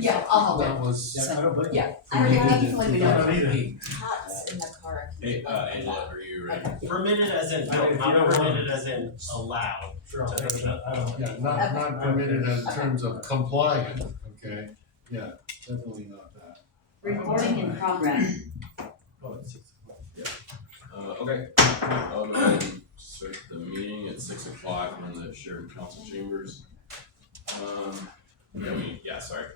Yeah, I'll help That it. was. Yeah, I don't blame you. Yeah, I don't think you can let me I know. don't either. Cuts in the car. Hey, Angela, are you ready? Permitted as in, no, If you not don't want- permitted as in allowed. Sure, I'll take it. I don't. Yeah, not permitted in terms of compliant, okay? Yeah, definitely not that. Recording in progress. Oh, it's 6 o'clock. Okay, I'll go ahead and start the meeting at 6 o'clock in the Sheridan Council Chambers. Sorry.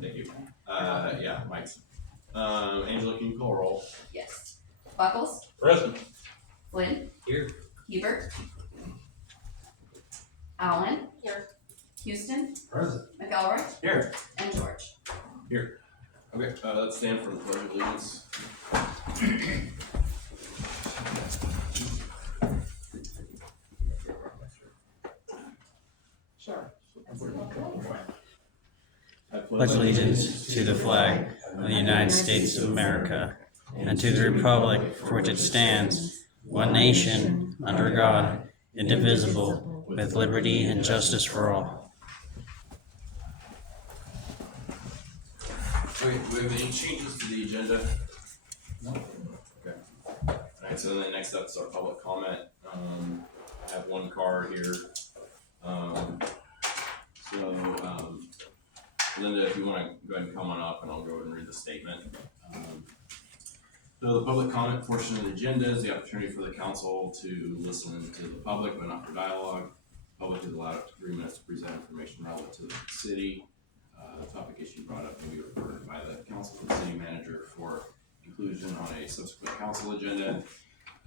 Thank you. Yeah, Mike's. Angela, can you call roll? Yes. Buckles, Present. Flynn. Here. Hubert. Allen. Here. Houston. Present. McElroy. Here. And George. Here. Okay, let's stand for the pledge of allegiance. Sure. I Pledge allegiance to the flag of the United States of America and to the republic for which it stands, one nation, under God, indivisible, with liberty and justice for all. Okay, do we have any changes to the agenda? No. Okay. Alright, so then next up is our public comment. I have one car here. Linda, if you wanna go ahead and come on up and I'll go ahead and read the statement. So the public comment portion of the agenda is the opportunity for the council to listen to the public, but not for dialogue. Public is allowed up to 3 minutes to present information relevant to the city. The topic issue brought up may be referred by the council to the city manager for inclusion on a subsequent council agenda.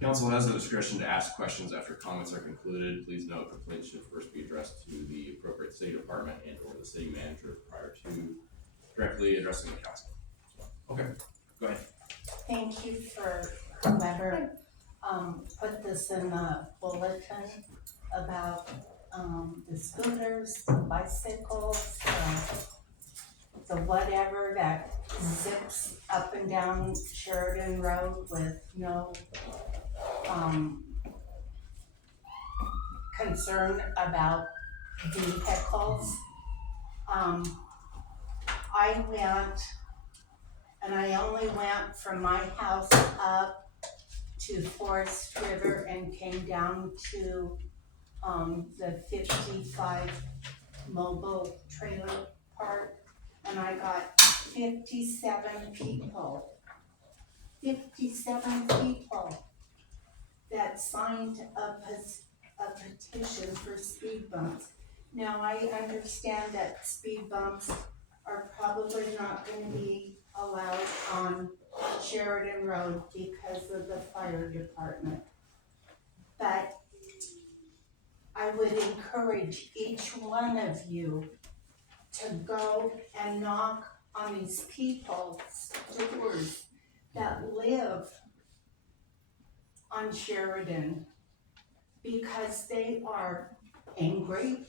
Council has the discretion to ask questions after comments are concluded. Please note complaints should first be addressed to the appropriate city department and or the city manager prior to directly addressing the council. Okay, go ahead. Thank you for whoever put this in the bulletin about the scooters, the bicycles, the whatever that zips up and down Sheridan Road with no concern about vehicles. I went, and I only went from my house up to Forest River and came down to the 55 mobile trailer park, and I got 57 people that signed a petition for speed bumps. Now, I understand that speed bumps are probably not gonna be allowed on Sheridan Road because of the fire department. But I would encourage each one of you to go and knock on these people's doors that live on Sheridan, because they are angry,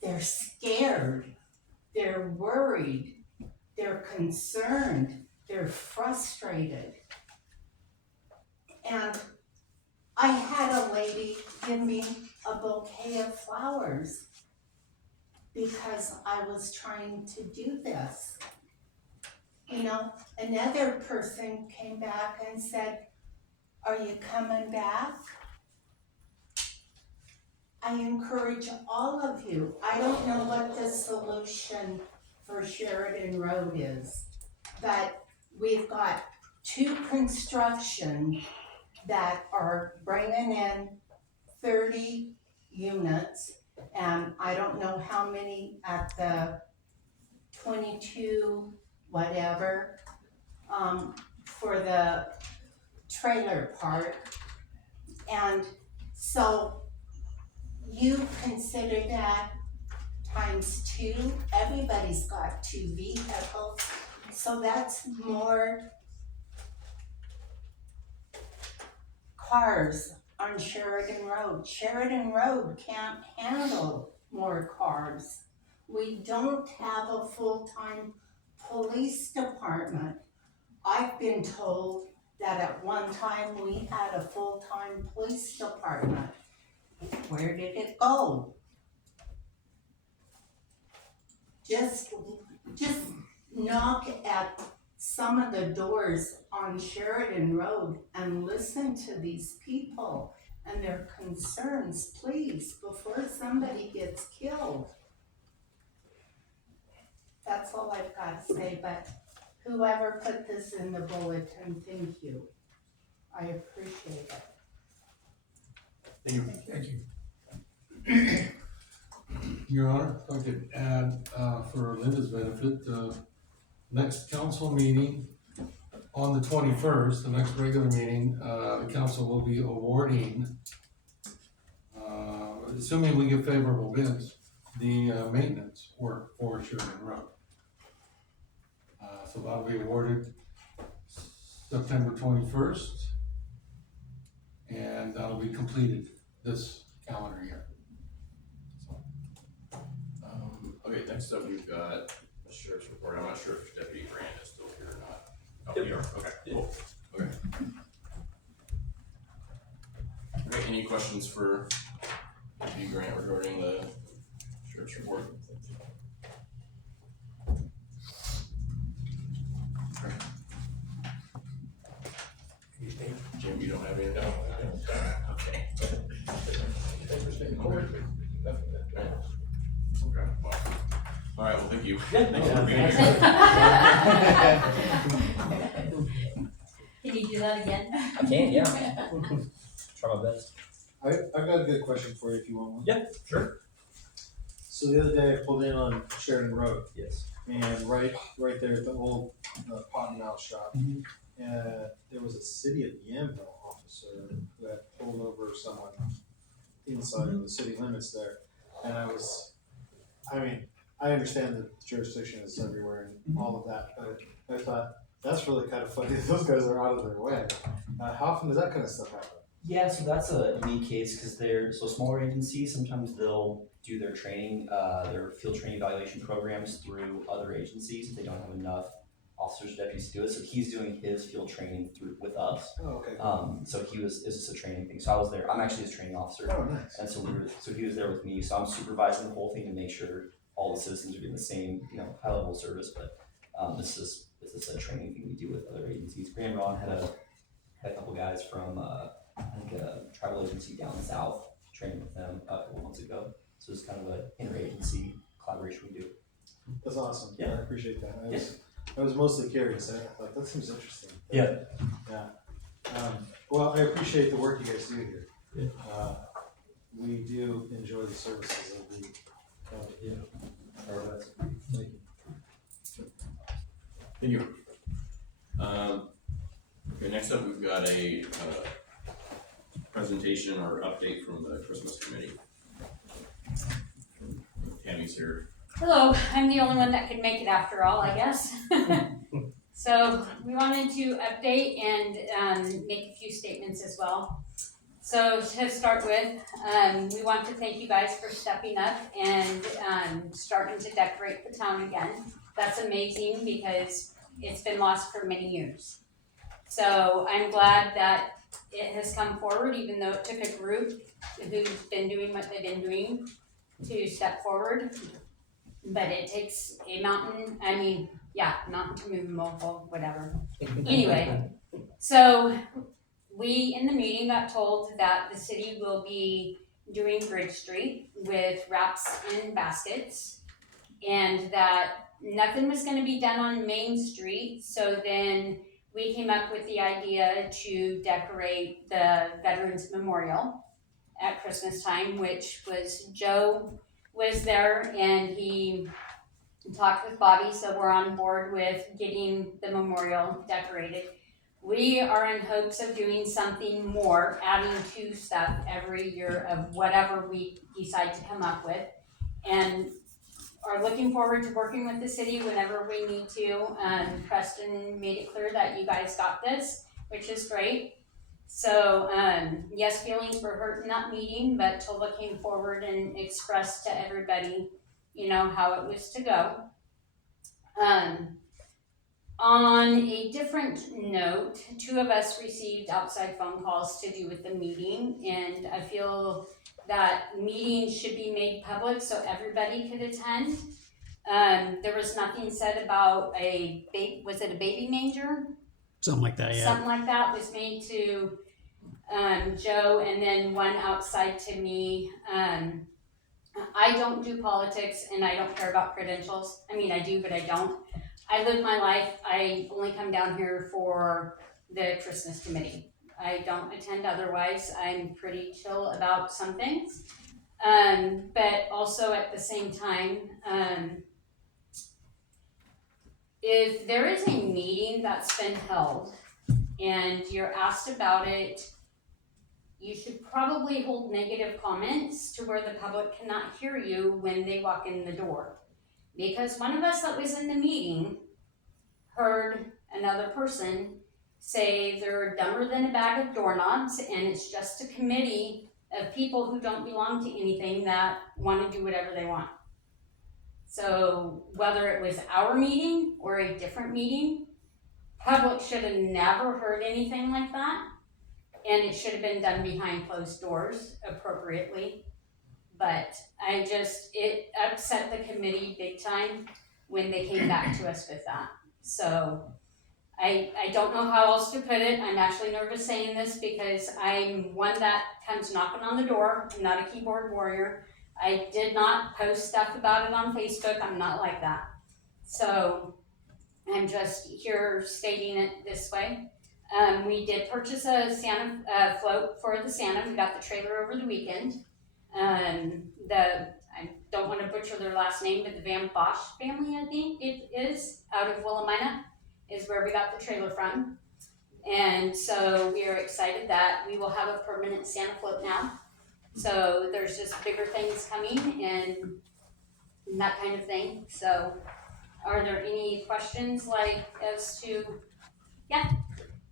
they're scared, they're worried, they're concerned, they're frustrated. And I had a lady give me a bouquet of flowers because I was trying to do this. You know, another person came back and said, "Are you coming back?" I encourage all of you. I don't know what the solution for Sheridan Road is, but we've got 2 construction that are bringing in 30 units, and I don't know how many at the 22 whatever, for the trailer park. And so you consider that times 2, everybody's got 2 vehicles, so that's more cars on Sheridan Road. Sheridan Road can't handle more cars. We don't have a full-time police department. I've been told that at one time we had a full-time police department. Where did it go? just knock at some of the doors on Sheridan Road and listen to these people and their concerns, please, before somebody gets killed. That's all I've got to say, but whoever put this in the bulletin, thank you. I appreciate it. Thank you. Your Honor, if I could add, for Linda's benefit, next council meeting on the 21st, the next regular meeting, the council will be awarding, assuming we get favorable bids, the maintenance work for Sheridan Road. So that'll be awarded September 21st, and that'll be completed this calendar year. Okay, next up, we've got the sheriff's report. I'm not sure if Deputy Grant is still here or not. Oh, you are, okay, cool, okay. Okay, any questions for Deputy Grant regarding the sheriff's report? Okay. Jim, you don't have any? No. Okay. Okay, well, all right, well, thank you. Yeah, Thanks for being here. Can you do that again? I can, yeah. Try my best. I've got a good question for you if you want one. Yeah, sure. So the other day I pulled in on Sheridan Road Yes. and right there at the old pot and mouth shop, there was a city of Yamhill officer who had pulled over someone inside of the city limits there. And I understand that jurisdiction is everywhere and all of that, but I thought, that's really kind of funny that those guys are out of their way. How often does that kind of stuff happen? Yeah, so that's a unique case because they're smaller agencies. Sometimes they'll do their training, their field training evaluation programs through other agencies if they don't have enough officers or deputies to do it. So he's doing his field training with us. Oh, okay. So it was just a training thing. So I was there. I'm actually his training officer. Oh, nice. And so he was there with me. So I'm supervising the whole thing to make sure all the citizens are getting the same, high level service. But this is a training thing we do with other agencies. Grand Ron had a couple guys from I think a tribal agency down south training with them a couple months ago. So it's kind of an interagency collaboration we do. That's awesome. Yeah. I appreciate that. I was mostly curious. I thought that seems interesting. Yeah. Yeah. Well, I appreciate the work you guys do here. Yeah. We do enjoy the services of the county. Yeah. Thank you. Thank you. Okay, next up, we've got a presentation or update from the Christmas committee. Tammy's here. Hello, I'm the only one that could make it after all, I guess. So we wanted to update and make a few statements as well. So to start with, we want to thank you guys for stepping up and starting to decorate the town again. That's amazing because it's been lost for many years. So I'm glad that it has come forward, even though it took a group who's been doing what they've been doing to step forward. But it takes a mountain to move a mobile, whatever. Anyway, so we in the meeting got told that the city will be doing Bridge Street with wraps and baskets, and that nothing was gonna be done on Main Street, so then we came up with the idea to decorate the Veterans Memorial at Christmas time, which was Joe was there and he talked with Bobby, so we're on board with getting the memorial decorated. We are in hopes of doing something more, adding to stuff every year of whatever we decide to come up with, and are looking forward to working with the city whenever we need to. Preston made it clear that you guys got this, which is great. So yes, feelings were hurt in that meeting, but to looking forward and express to everybody, how it was to go. On a different note, 2 of us received outside phone calls to do with the meeting, and I feel that meetings should be made public so everybody could attend. There was nothing said about was it a baby manger? Something like that, yeah. Something like that was made to, Joe, and then one outside to me. I don't do politics and I don't care about credentials. I mean, I do, but I don't. I live my life. I only come down here for the Christmas committee. I don't attend otherwise. I'm pretty chill about some things. But also at the same time, if there is a meeting that's been held and you're asked about it, you should probably hold negative comments to where the public cannot hear you when they walk in the door. Because one of us that was in the meeting heard another person say they're dumber than a bag of doorknobs and it's just a committee of people who don't belong to anything that want to do whatever they want. So whether it was our meeting or a different meeting, public should have never heard anything like that. And it should have been done behind closed doors appropriately. But it upset the committee big time when they came back to us with that. So I don't know how else to put it. I'm actually nervous saying this because I'm one that comes knocking on the door. I'm not a keyboard warrior. I did not post stuff about it on Facebook. I'm not like that. So I'm just here stating it this way. We did purchase a Santa float for the Santa. We got the trailer over the weekend. I don't want to butcher their last name, but the Van Bosch family, I think it is, out of Willamina, is where we got the trailer from. And so we are excited that we will have a permanent Santa float now. So there's just bigger things coming and that kind of thing. So are there any questions as to, yeah?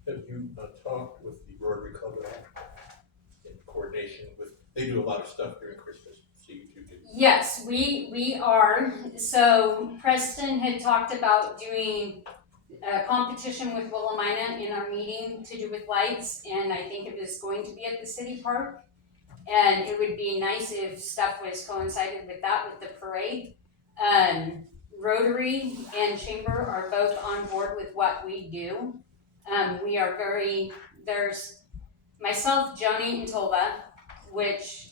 Have you talked with the Rotary Club at all in coordination with, they do a lot of stuff during Christmas, so you two can. Yes, we are. So Preston had talked about doing a competition with Willamina in our meeting to do with lights, and I think it was going to be at the city park. And it would be nice if stuff was coincided with that, with the parade. Rotary and Chamber are both on board with what we do. We are there's myself, Joni, and Tova, which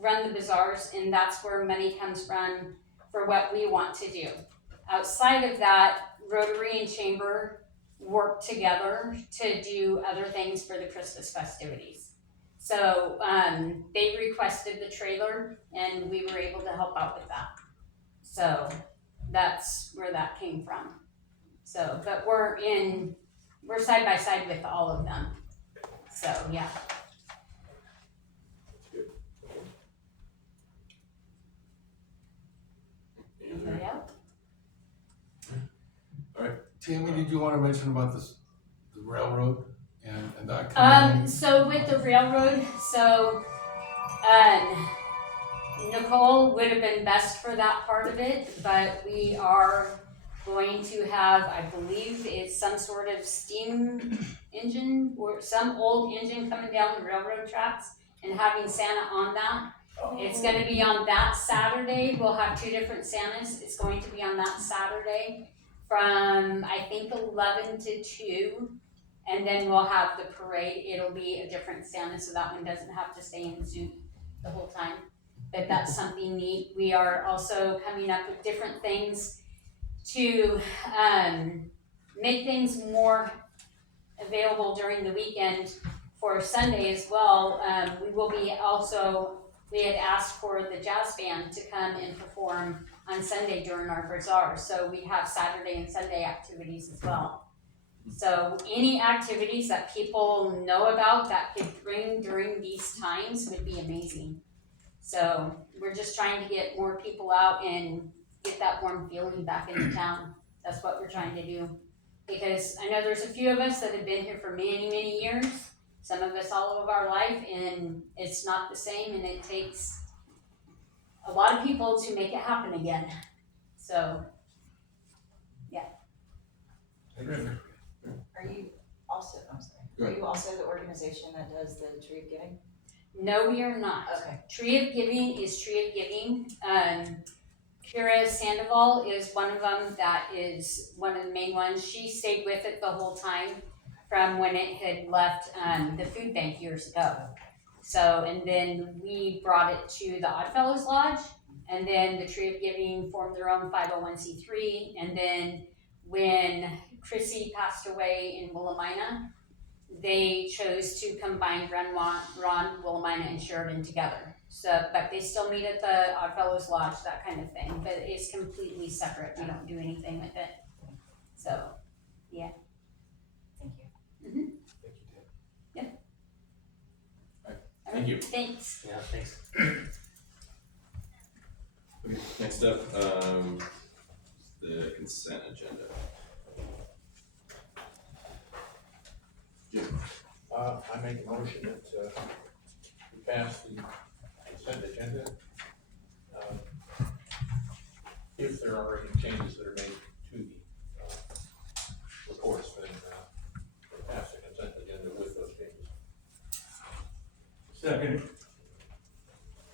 run the bazaars, and that's where money comes from for what we want to do. Outside of that, Rotary and Chamber work together to do other things for the Christmas festivities. So they requested the trailer, and we were able to help out with that. So that's where that came from. So, but we're side by side with all of them. So, yeah. Anybody else? Tammy, did you want to mention about the railroad and that coming in? So with the railroad, Nicole would have been best for that part of it, but we are going to have, I believe it's some sort of steam engine or some old engine coming down the railroad tracks and having Santa on that. It's going to be on that Saturday. We'll have two different Santas. It's going to be on that Saturday from, I think, 11 to 2. And then we'll have the parade. It'll be a different Santa, so that one doesn't have to stay in the suit the whole time. But that's something neat. We are also coming up with different things to make things more available during the weekend for Sunday as well. We will be also, we had asked for the jazz band to come and perform on Sunday during our bazaar. So we have Saturday and Sunday activities as well. So any activities that people know about that could bring during these times would be amazing. So we're just trying to get more people out and get that warm feeling back into town. That's what we're trying to do. Because I know there's a few of us that have been here for many, many years. Some of us all of our life, and it's not the same, and it takes a lot of people to make it happen again. So, yeah. Are you also, I'm sorry, are you also the organization that does the tree of giving? No, we are not. Okay. Tree of Giving is Tree of Giving. Kira Sandoval is one of them. That is one of the main ones. She stayed with it the whole time from when it had left the food bank years ago. So, and then we brought it to the Oddfellows Lodge, and then the Tree of Giving formed their own 501c3. And then when Chrissy passed away in Willamina, they chose to combine Ron, Willamina, and Sheridan together. So, but they still meet at the Oddfellows Lodge, that kind of thing. But it's completely separate. We don't do anything with it. So, yeah. Thank you. Mm-hmm. Thank you. Thanks. Yeah, thanks. Okay, next up, the consent agenda. Jim, I make a motion that, we pass the consent agenda. If there are any changes that are made to the reports, then, we pass the consent agenda with those changes. Second.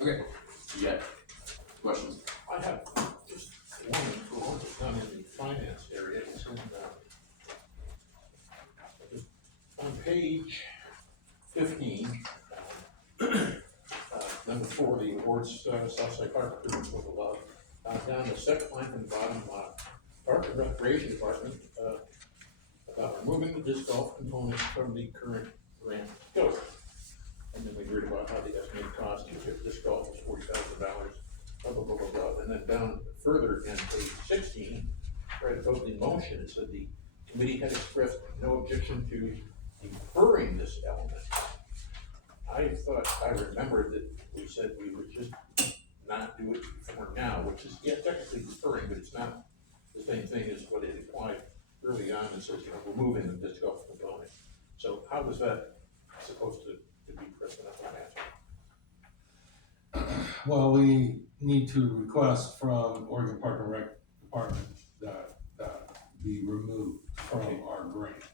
okay, you got questions? I have just one for what was done in the finance area. It's in, on page 15, number 4, the awards, Southside Park improvements was allowed. Down the second line from the bottom, Park and Recreation Department, about removing the disc golf component from the current grant scope. And then we heard about how the estimated cost of disc golf was $40,000, blah, blah, blah, blah, blah. And then down further in page 16, right above the motion, it said the committee had expressed no objection to deferring this element. I thought, I remembered that we said we would just not do it for now, which is, yeah, technically deferring, but it's not the same thing as what it implied early on. It says, removing the disc golf component. So how was that supposed to be pressed enough on that? Well, we need to request from Oregon Park and Rec Department that be removed from our grant.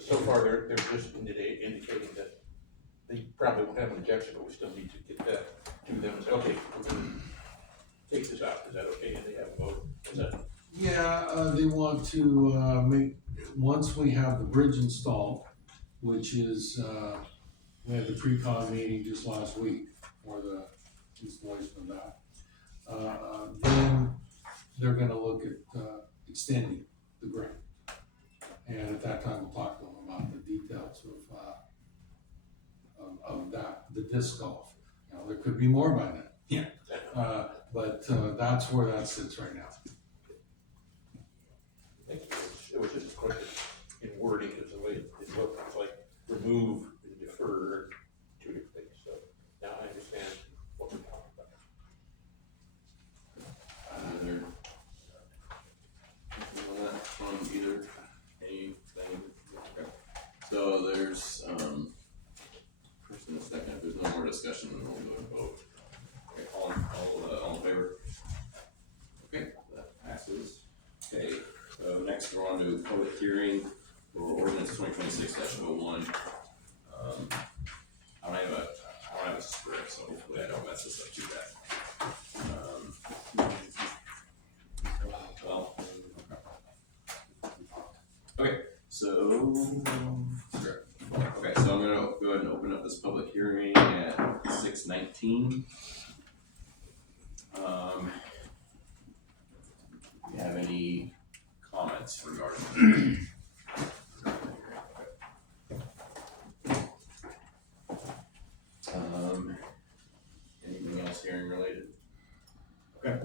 So far, they're just indicating that they probably won't have an objection, but we still need to get that to them and say, okay, we're gonna take this out. Is that okay? And they have a vote. Is that? Yeah, they want to make, once we have the bridge installed, which is, we had the pre-con meeting just last week for the installation of that. Then they're gonna look at extending the grant. And at that time, we'll talk to them about the details of that, the disc golf. Now, there could be more by then. Yeah. But that's where that sits right now. Thank you. It was just a question in wording, because the way it looked, it's like remove and defer, two different things. So now I understand what we're talking about. Either, on either, anything? Okay. So there's, first and a second, if there's no more discussion, then we'll go and vote. Okay, all in favor? Okay, that passes. Okay, so next we're on to public hearing for ordinance 2026-01. I don't have a script, so hopefully I don't mess this up too bad. Well, okay, so script. Okay, so I'm gonna go ahead and open up this public hearing at 6:19. Do you have any comments regarding anything else hearing related? Okay.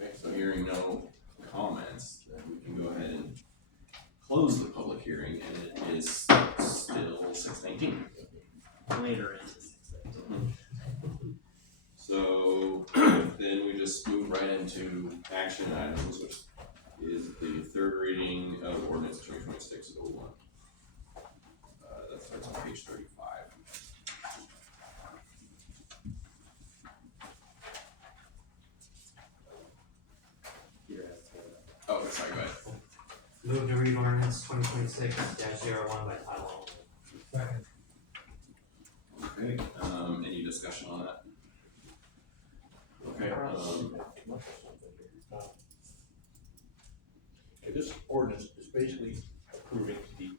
Okay, so hearing no comments, then we can go ahead and close the public hearing, and it is still 6:19. Later into 6:19. So then we just move right into action items, which is the third reading of ordinance 2026-01. That starts on page 35. Oh, sorry, go ahead. Move to read ordinance 2026-01 by title only. Okay, any discussion on that? month or something here. Okay, this ordinance is basically approving the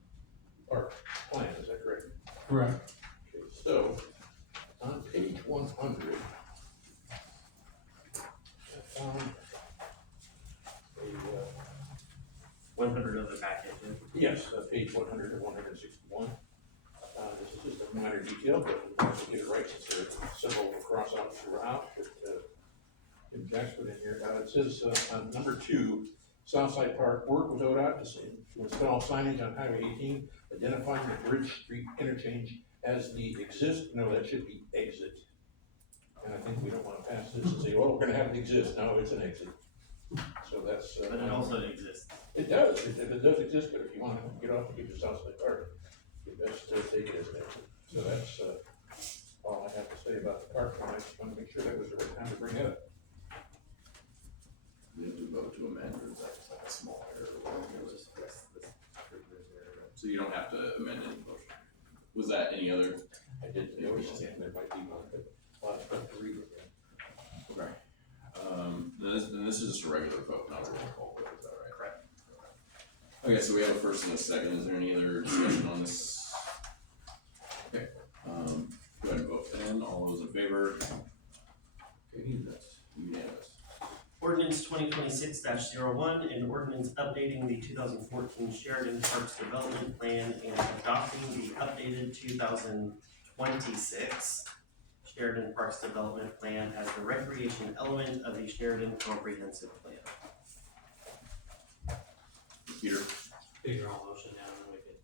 park plan, is that correct? Correct. Okay, so, on page 100, I found a, 100 of the packet. yes, page 100 and 161. This is just a minor detail, but we have to get it right since there are several cross out throughout, but, Jim Jack's put in here. It says, on number 2, Southside Park, work with ODOT to install signage on Highway 18, identifying the Bridge Street interchange as the no, that should be exit. And I think we don't wanna pass this and say, well, we're gonna have it exist, no, it's an exit. So that's. But it also exists. It does, it does exist, but if you wanna get off and get to Southside Park, you best take it as an exit. So that's, all I have to say about the park, and I just wanna make sure that was the right time to bring it up. We have to vote to amend, or is that just like a small error? So you don't have to amend any motion. Was that any other? I did notice that there might be one, but a lot of stuff to read it. Okay. Then this is just a regular vote, not a roll call vote, is that right? Correct. Okay, so we have a first and a second. Is there any other discussion on this? Okay, go ahead and vote then. All those in favor? Okay, that's unanimous. Ordinance 2026-01, an ordinance updating the 2014 Sheridan Parks Development Plan and adopting the updated 2026 Sheridan Parks Development Plan as the recreation element of the Sheridan Comprehensive Plan. Peter? Figure all motion down and we could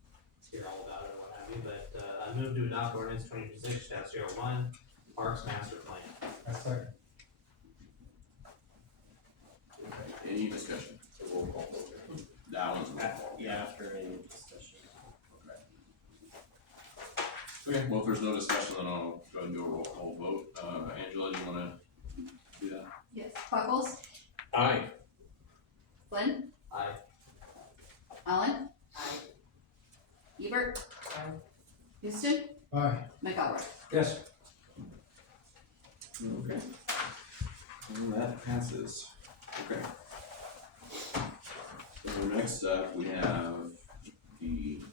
hear all about it and what have you, but, I move to adopt ordinance 2026-01, Parks Master Plan. That's right. Any discussion? So roll call vote. That one's a roll call. Yeah, after any discussion. Okay, well, if there's no discussion, then I'll go ahead and do a roll call vote. Angela, do you wanna do that? Yes. Buckles, Aye. Flynn, Aye. Allen. Aye. Hebert. Aye. Houston, Aye. McElroy. Yes. Okay. And that passes. Okay. So next up, we have the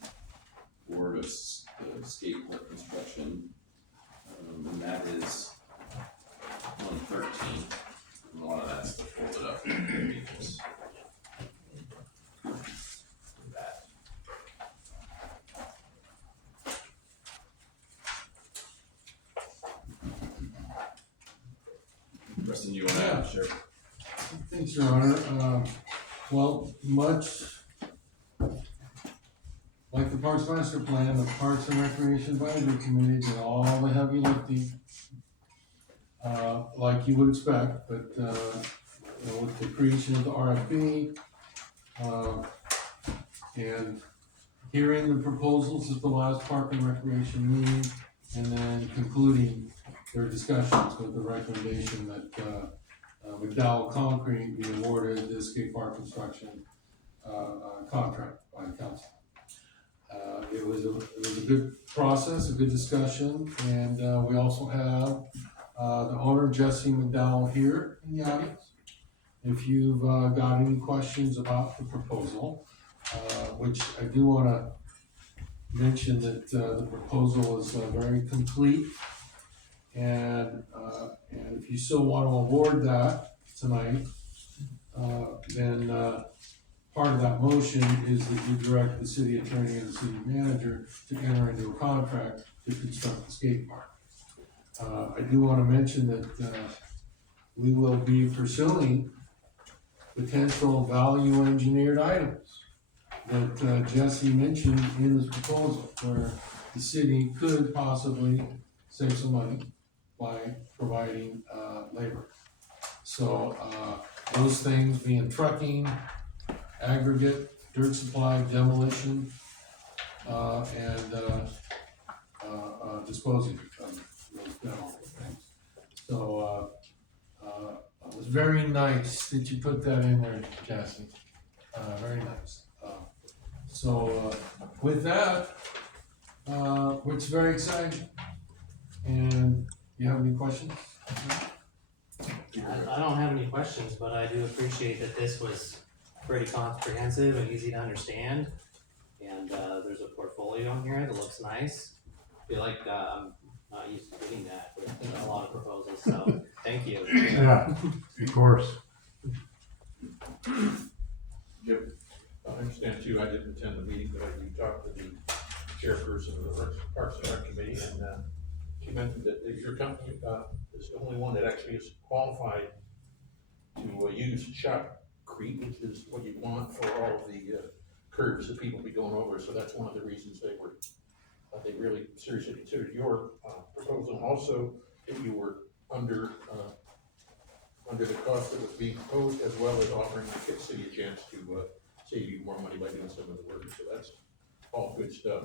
Board of the Skatepark Construction, and that is 113. And a lot of that's folded up in pages. That. Preston, do you wanna share? Thanks, Your Honor. Well, much like the Parks Master Plan, the Parks and Recreation Advisory Committee did all the heavy lifting, like you would expect, but, you know, with the creation of the RFP, and hearing the proposals at the last Park and Recreation meeting, and then concluding their discussions with the recommendation that, McDowell Concrete be awarded the Skatepark construction contract by the council. It was a good process, a good discussion, and we also have the owner, Jesse McDowell, here in the audience. If you've got any questions about the proposal, which I do want to mention that the proposal is very complete. And if you still want to award that tonight, then part of that motion is that you direct the city attorney and the city manager to enter into a contract to construct the skate park. I do want to mention that we will be pursuing potential value engineered items that Jesse mentioned in his proposal, where the city could possibly save some money by providing labor. So those things being trucking, aggregate, dirt supply, demolition, and disposing of those demo things. So it was very nice that you put that in there, Jesse. Very nice. So with that, it's very exciting. And you have any questions? I don't have any questions, but I do appreciate that this was pretty comprehensive and easy to understand. And, there's a portfolio in here that looks nice. I feel like, I'm not used to getting that with a lot of proposals, so thank you. Yeah, of course. Yep. I understand too, I didn't attend the meeting, but I did talk to the chairperson of the Parks and Rec Committee, and, she mentioned that your company, is the only one that actually is qualified to, use shotcrete, which is what you want for all of the, curves that people be going over, so that's one of the reasons they really seriously considered your, proposal, and also that you were under the cost that was being proposed, as well as offering the city a chance to, save you more money by doing some of the work, so that's all good stuff.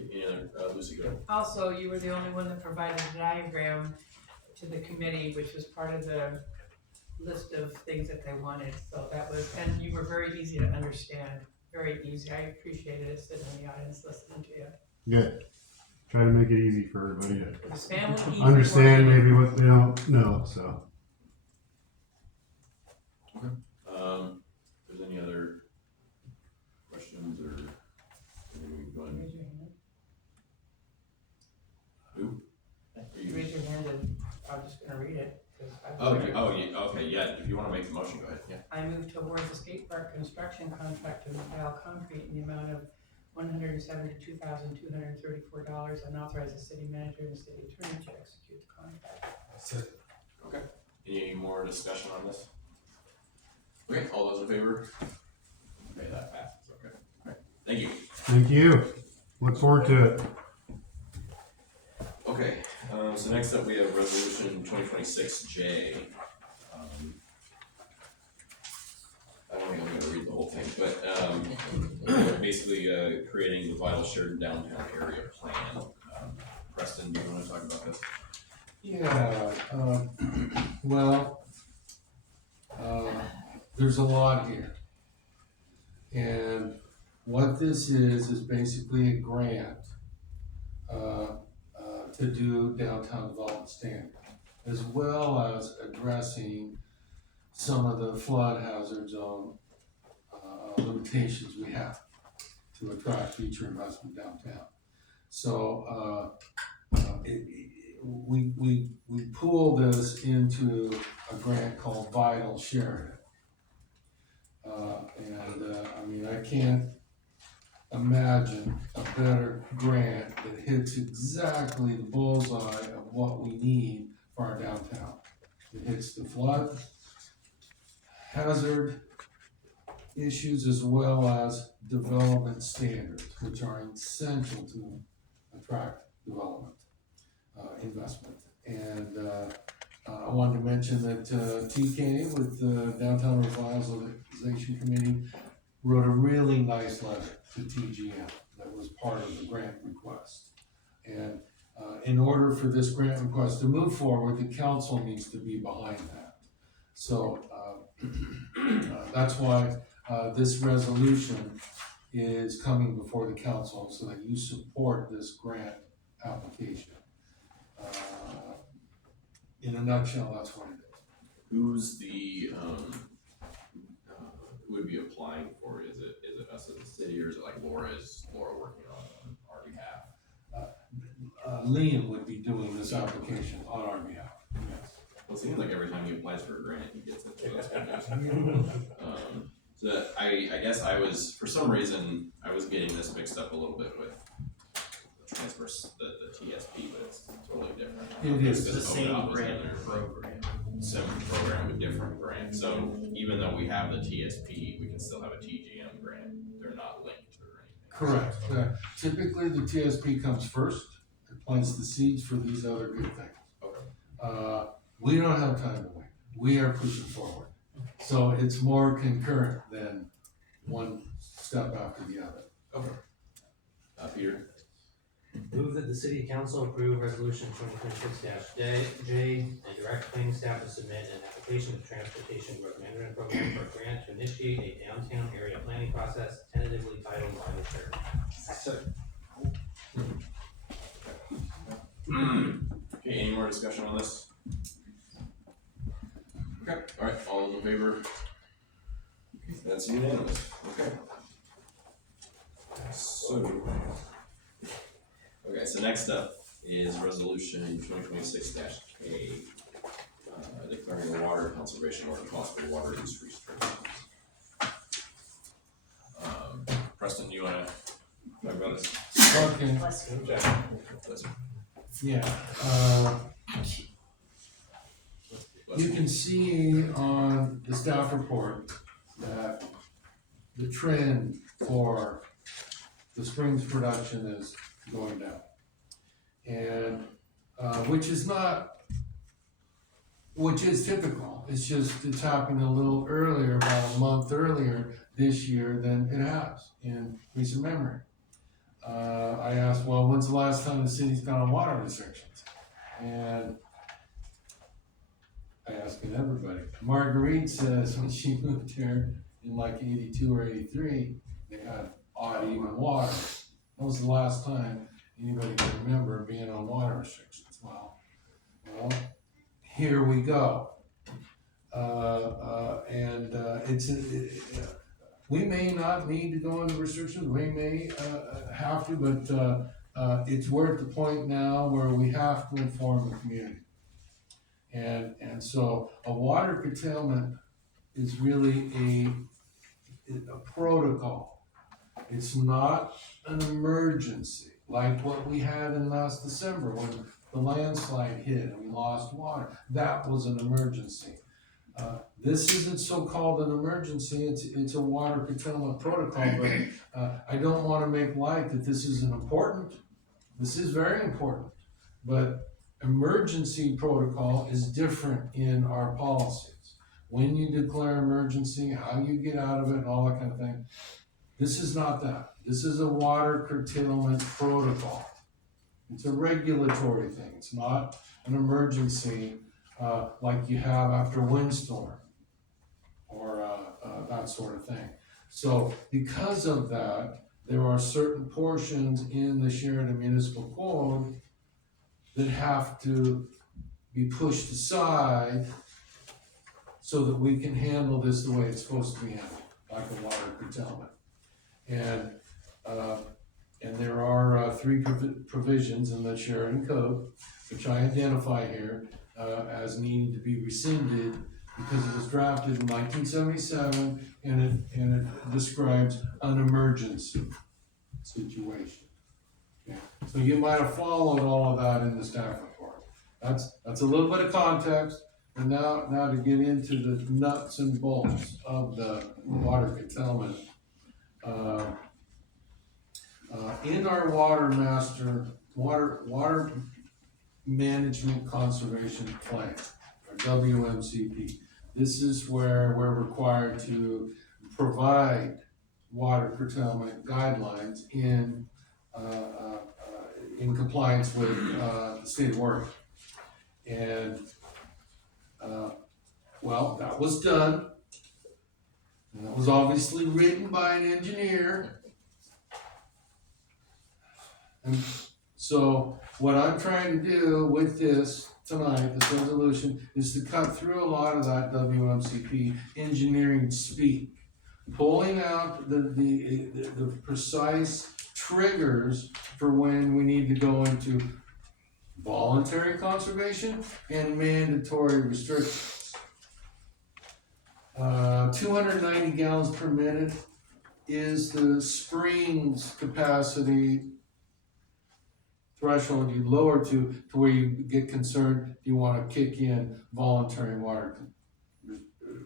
Any other, Lucy, go ahead. Also, you were the only one that provided a diagram to the committee, which was part of the list of things that they wanted, so that was, and you were very easy to understand, very easy. I appreciated it sitting in the audience listening to you. Good. Try to make it easy for everybody It was family to easy. understand oriented. maybe what they don't know, so. If there's any other questions or, go ahead. Raise your hand. Who? Are you- Raise your hand and I'm just gonna read it. 'Cause I've- Yeah, okay, yeah, if you wanna make the motion, go ahead, yeah. I move to award the skate park construction contract to Metall Concrete in the amount of $172,234 and authorize the city manager and the city attorney to execute the contract. That's it. Okay. Any more discussion on this? Okay, all those in favor? Okay, that passes, okay. Alright, thank you. Thank you. Look forward to it. Okay, so next up we have resolution 2026J. I don't think I'm gonna read the whole thing, but, basically, creating the vital Sheridan downtown area plan. Preston, do you wanna talk about this? Yeah, well, there's a lot here. And what this is basically a grant, to do downtown development standard, as well as addressing some of the flood hazard zone, limitations we have to attract future investment downtown. So, we pool this into a grant called Vital Sheridan. I mean, I can't imagine a better grant that hits exactly the bullseye of what we need for our downtown. It hits the flood hazard issues as well as development standards, which are essential to attract development, investment. And, I wanted to mention that, TK with the Downtown Revitalization Committee wrote a really nice letter to TGM that was part of the grant request. And, in order for this grant request to move forward, the council needs to be behind that. So, that's why, this resolution is coming before the council so that you support this grant application. In a nutshell, that's what it is. Who's the, who would be applying for it? Is it us as a city, or is it like Laura working on our behalf? Liam would be doing this application on our behalf, yes. Well, it seems like every time he applies for a grant, he gets it, so that's good news. So I guess for some reason, I was getting this mixed up a little bit with the the TSP, but it's totally different. It is. Because ODOT was in there, similar program with different grants, so even though we have the TSP, we can still have a TGM grant, they're not linked or anything. Correct. Typically, the TSP comes first, it plants the seeds for these other good things. Okay. We don't have time to wait, we are pushing forward. So it's more concurrent than one step after the other. Okay. Peter? Move that the city council approve resolution 2026-J and direct planning staff to submit an application to Transportation Growth Management Program for a grant to initiate a downtown area planning process tentatively titled Vital Sheridan. Okay, any discussion on this? Okay, alright, all those in favor? That's unanimous, okay. So next up is resolution 2026-K, declaring a water conservation or possible water use restrictions. Preston, you wanna talk about this? Okay, Bless you. Let's- yeah, you can see on the staff report that the trend for the springs production is going down. And, which is typical, it's happened a little earlier, about a month earlier this year than it has in recent memory. I asked, well, when's the last time the city's gone on water restrictions? And I asked everybody. Marguerite says when she moved here in like 82 or 83, they had odd even water. That was the last time anybody can remember being on water restrictions. Well, here we go. We may not need to go into restrictions, we may have to, but it's we're at the point now where we have to inform the community. And so a water curtailment is really a protocol. It's not an emergency like what we had in last December when the landslide hit and we lost water. That was an emergency. This isn't so-called an emergency, it's a water curtailment protocol, but I don't want to make light that this isn't important. This is very important, but emergency protocol is different in our policies. When you declare emergency, how you get out of it, and all that kind of thing. This is not that. This is a water curtailment protocol. It's a regulatory thing. It's not an emergency like you have after a windstorm or that sort of thing. So because of that, there are certain portions in the Sheridan Municipal Code that have to be pushed aside so that we can handle this the way it's supposed to be handled, like a water curtailment. And there are three provisions in the Sheridan Code, which I identify here as needing to be rescinded because it was drafted in 1977 and it describes an emergency situation. Okay. So you might have followed all of that in the staff report. That's a little bit of context, and now to get into the nuts and bolts of the water curtailment. In our water management conservation plan, or WMCP, this is where we're required to provide water curtailment guidelines in compliance with the state of Oregon. And well, that was done. And that was obviously written by an engineer. And so what I'm trying to do with this tonight, this resolution, is to cut through a lot of that WMCP engineering speak, pulling out the precise triggers for when we need to go into voluntary conservation and mandatory restrictions. 290 gallons per minute is the springs capacity threshold you lower to where you get concerned you want to kick in voluntary water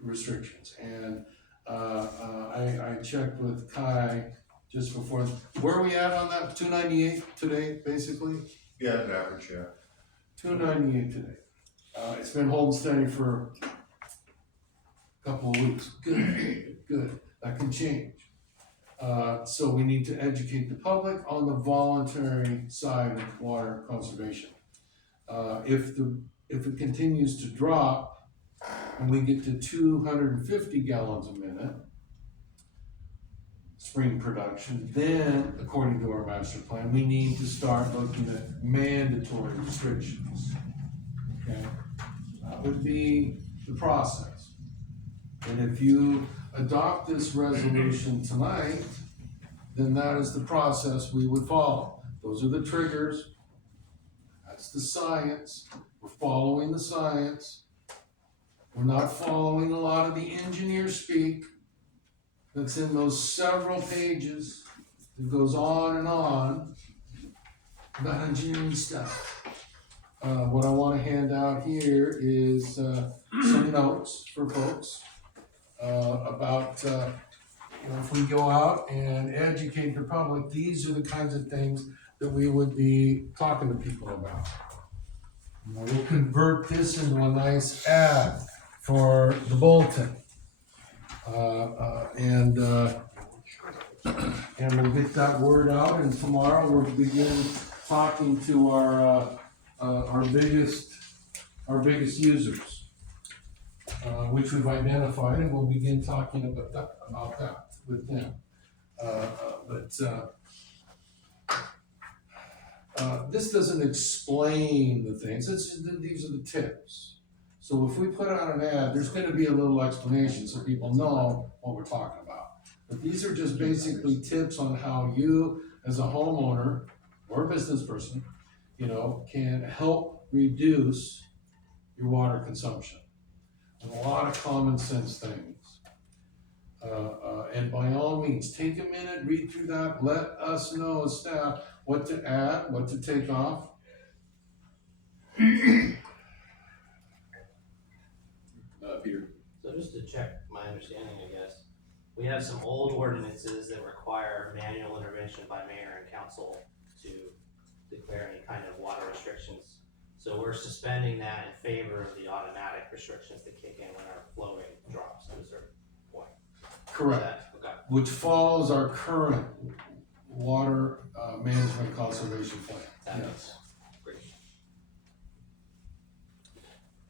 restrictions. And I checked with Kai just before. Where are we at on that? 298 today, basically? Yeah, the average, yeah. 298 today. It's been holding steady for a couple of weeks. Good. That can change. So we need to educate the public on the voluntary side of water conservation. If it continues to drop and we get to 250 gallons a minute spring production, then according to our master plan, we need to start looking at mandatory restrictions. okay? That would be the process. And if you adopt this resolution tonight, then that is the process we would follow. Those are the triggers. That's the science. We're following the science. We're not following a lot of the engineer speak that's in those several pages. It goes on about engineering stuff. What I wanna hand out here is, some notes for folks, about, if we go out and educate the public, these are the kinds of things that we would be talking to people about. We'll convert this into a nice ad for the bulletin. And we'll get that word out, and tomorrow we'll begin talking to our biggest users, which we've identified, and we'll begin talking about that with them. This doesn't explain the things, these are the tips. So if we put out an ad, there's gonna be a little explanation so people know what we're talking about. But these are just basically tips on how you, as a homeowner or a business person, can help reduce your water consumption. And a lot of common sense things. And by all means, take a minute, read through that, let us know as staff what to add, what to take off. Peter? So just to check my understanding, I guess, we have some old ordinances that require manual intervention by mayor and council to declare any kind of water restrictions. So we're suspending that in favor of the automatic restrictions that kick in when our flow rate drops to a certain point. Correct. Okay. Which follows our current water management conservation plan. That Yes. makes great.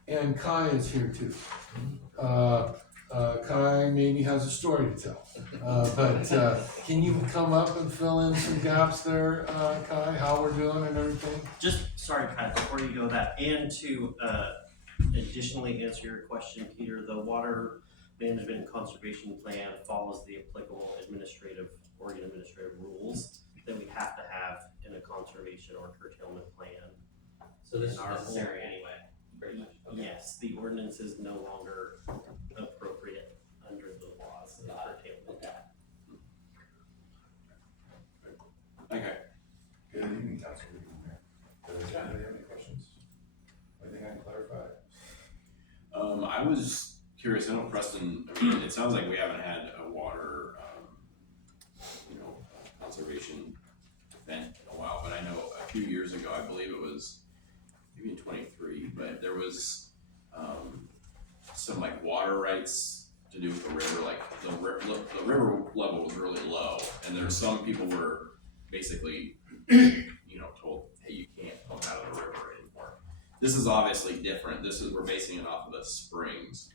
And Kai is here too. Kai maybe has a story to tell. But can you come up and fill in some gaps there, Kai, how we're doing and everything? Just, sorry, Kai, before you go that, and to additionally answer your question, Peter, the water management and conservation plan follows the applicable Oregon administrative rules that we have to have in a conservation or curtailment plan. So this is And our necessary anyway, pretty much. Okay. Yes, the ordinance is no longer appropriate under the laws of curtailment. Okay. Good evening, Councilor. Does anybody have any questions? Anything I can clarify? I was curious, I know Preston, it sounds like we haven't had a water, conservation event in a while, but I know a few years ago, I believe it was maybe in 23, but there was, some like water rights to do with the river, like the river level was really low, and there's some people were basically, told, hey, you can't pump out of the river anymore. This is obviously different. We're basing it off of the springs,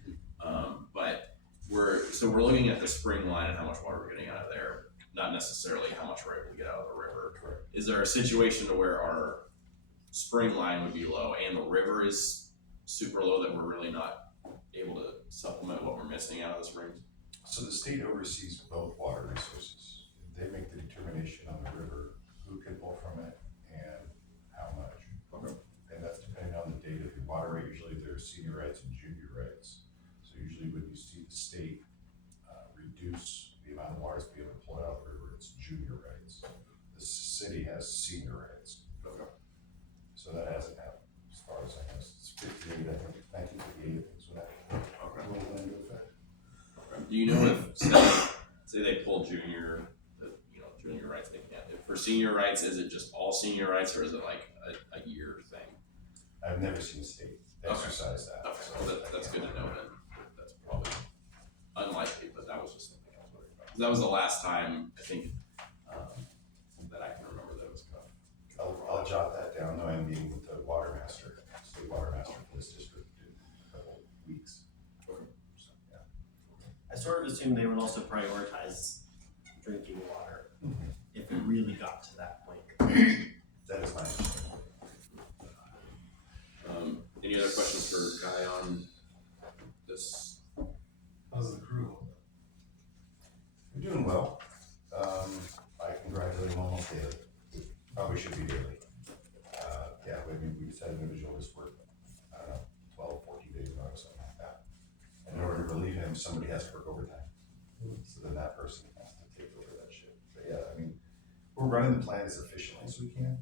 but we're looking at the spring line and how much water we're getting out of there, not necessarily how much we're able to get out of the river. Correct. Is there a situation to where our spring line would be low and the river is super low that we're really not able to supplement what we're missing out of the springs? So the state oversees both water resources. They make the determination on the river, who can pull from it and how much. Okay. And that's depending on the date of the water rate. Usually there's senior rights and junior rights. So usually when you see the state reduce the amount of water to be able to pull it out of the river, it's junior rights. The city has senior rights. Okay. So that hasn't happened as far as I know. It's 58, I think, 1958, I think, so that will go into effect. Do you know if, say they pull junior rights, they can't. For senior rights, is it just all senior rights or is it like a year thing? I've never seen the state exercise that. Okay, well, that's good to know then. That's probably unlikely, but that was just something I was worried about. 'Cause that was the last time, I think, that I can remember that it was cut. I'll jot that down, though I'm meeting with the water master, state water master for this district in a couple of weeks. So, yeah. I sort of assumed they would also prioritize drinking water if it really got to that point. That is my understanding. Any other questions for Guy on this? How's the crew? We're doing well. I congratulate them almost daily. Probably should be daily. Yeah, I mean, we said individuals work, I don't know, 12, 14 days a month, something like that. And in order to relieve him, somebody has to work overtime. So then that person has to take over that shit. But yeah, I mean, we're running the plant as efficiently as we can.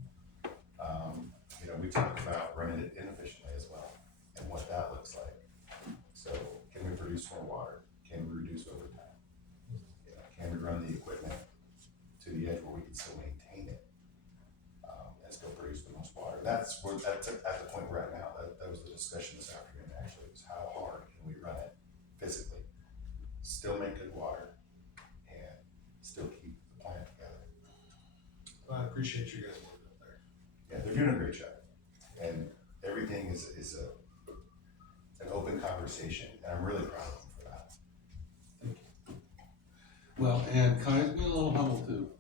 You know, we talked about running it inefficiently as well and what that looks like. So can we produce more water? Can we reduce overtime? You know, can we run the equipment to the edge where we can still maintain it and still produce the most water? That's at the point we're at now. That was the discussion this afternoon actually, was how hard can we run it physically, still make good water, and still keep the plant together. Well, I appreciate you guys working up there. Yeah, they're doing a great job, and everything is an open conversation, and I'm really proud of them for that. Thank you. Well, and Kai's been a little humble too.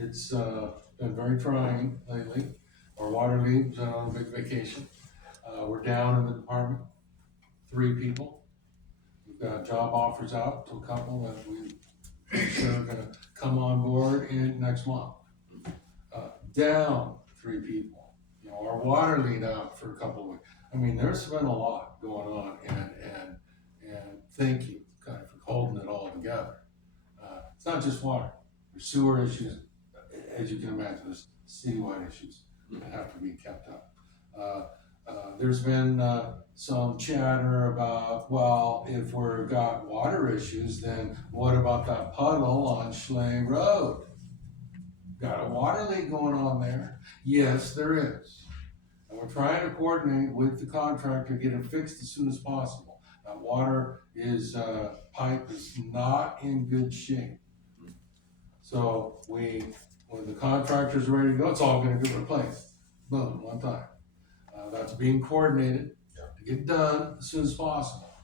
It's been very trying lately. Our water lead's been on a big vacation. We're down in the department, 3 people. We've got job offers out to a couple that we sure are gonna come on board in next month. Down 3 people. You know, our water lead out for a couple of weeks. I mean, there's been a lot going on, and thank you, kind of, for holding it all together. It's not just water. There's sewer issues, as you can imagine. There's citywide issues that have to be kept up. There's been some chatter about, well, if we've got water issues, then what about that puddle on Schley Road? Got a water leak going on there? Yes, there is. And we're trying to coordinate with the contractor to get it fixed as soon as possible. That water pipe is not in good shape. So when the contractor's ready to go, it's all gonna get replaced. Boom, one time. That's being coordinated to get done as soon as possible.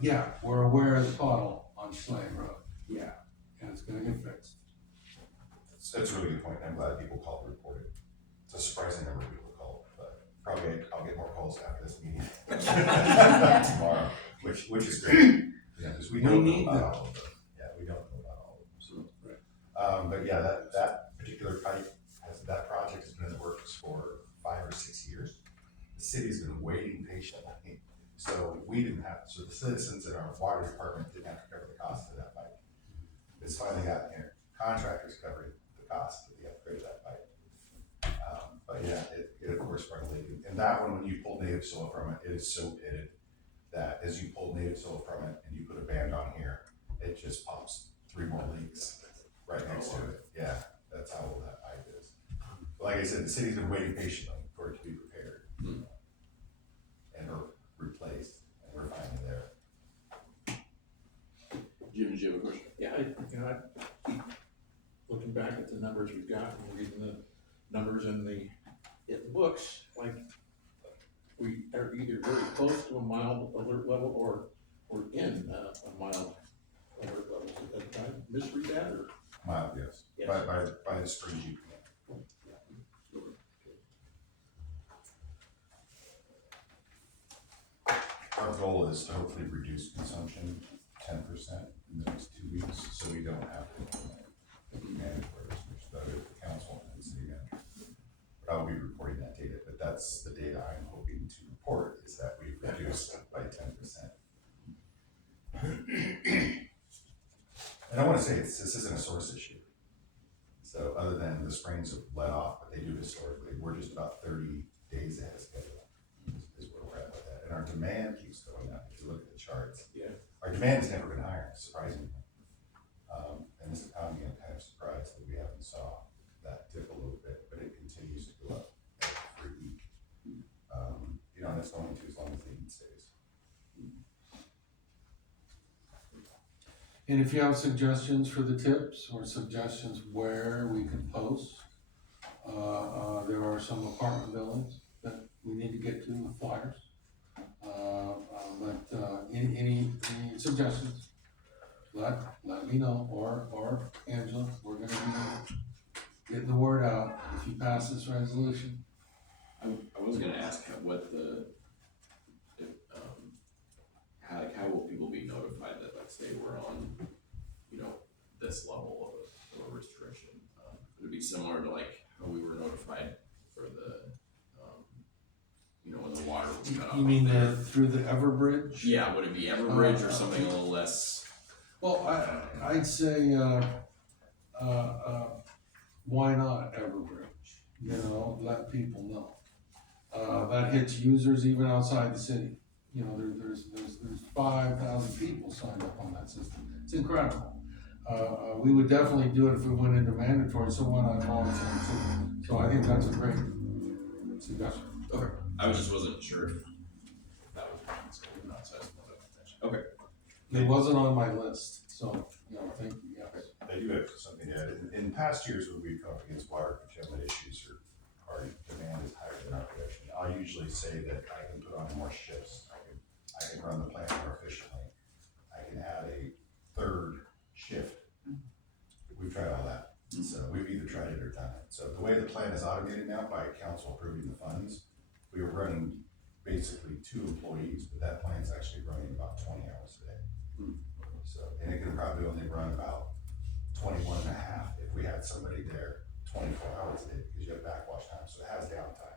Yeah, we're aware of the puddle on Schley Road. Yeah, and it's gonna get fixed. That's a really good point. I'm glad people called and reported. It's a surprising number of people called, but probably I'll get more calls after this meeting tomorrow, which is great. Yeah, because we don't know about all of them. Yeah, we don't know about all of them. So, right. But yeah, that particular pipe that project has been in the works for 5 or 6 years. The city's been waiting patiently, so so the citizens in our water department didn't have to cover the cost of that pipe. It's finally got here. Contractors covering the cost of the upgrade of that pipe. But yeah, it of course sprung a leak. And that one, when you pull native soil from it, it is so pitted that as you pull native soil from it and you put a band on here, it just pops 3 more leaks right next to it. Yeah, that's how old that pipe is. But like I said, the city's been waiting patiently for it to be repaired and replaced, and we're finally there. Jim, did you have a question? Yeah, I keep looking back at the numbers we've got and reading the numbers it looks like we are either very close to a mild alert level or we're in a mild alert level. Did I misread that or? Mild, yes. Yes. By the spring GPM. Our goal is to hopefully reduce consumption 10% in the next 2 weeks, so we don't have to implement mandatory restrictions. That is the council and the city manager. But I'll be reporting that data, but that's the data I'm hoping to report, is that we've reduced by 10%. And I want to say this isn't a source issue. So other than the springs have let off, but they do historically, we're just about 30 days ahead of schedule is where we're at with that. And our demand keeps going up. If you look at the charts, our demand has never been higher, surprisingly. And this economy, I'm kind of surprised that we haven't saw that dip a little bit, but it continues to go up every week. And it's going to as long as the heat stays. And if you have suggestions for the tips or suggestions where we could post, there are some apartment buildings that we need to get to with flyers. But any suggestions, let me know, or Angela, we're gonna be getting the word out. If you pass this resolution, I was gonna ask what if, how will people be notified that, like, say we're on, you know, this level of a restriction? Would it be similar to like how we were notified for the, you know, when the water was cut off? You mean through the Everbridge? Yeah, would it be Everbridge or something a little less? Well, I'd say, why not Everbridge? You know, let people know. That hits users even outside the city. You know, there's 5,000 people signed up on that system. It's incredible. We would definitely do it if we went into mandatory, so why not all the time too? So I think that's a great suggestion. Okay. I just wasn't sure if that was not, so I just wanted to mention. Okay. It wasn't on my list, so, you know, thank you, yes. I do have something to add. In past years, when we've come up against water curtailment issues or our demand is higher than our production, I'll usually say that I can put on more shifts. I can run the plant more efficiently. I can add a third shift. We've tried all that. So we've either tried it or done it. So the way the plan is automated now by council approving the funds, we were running basically 2 employees, but that plan's actually running about 20 hours a day. So, and it can probably only run about 21 and a half if we had somebody there 24 hours a day, because you have backwash time, so it has downtime.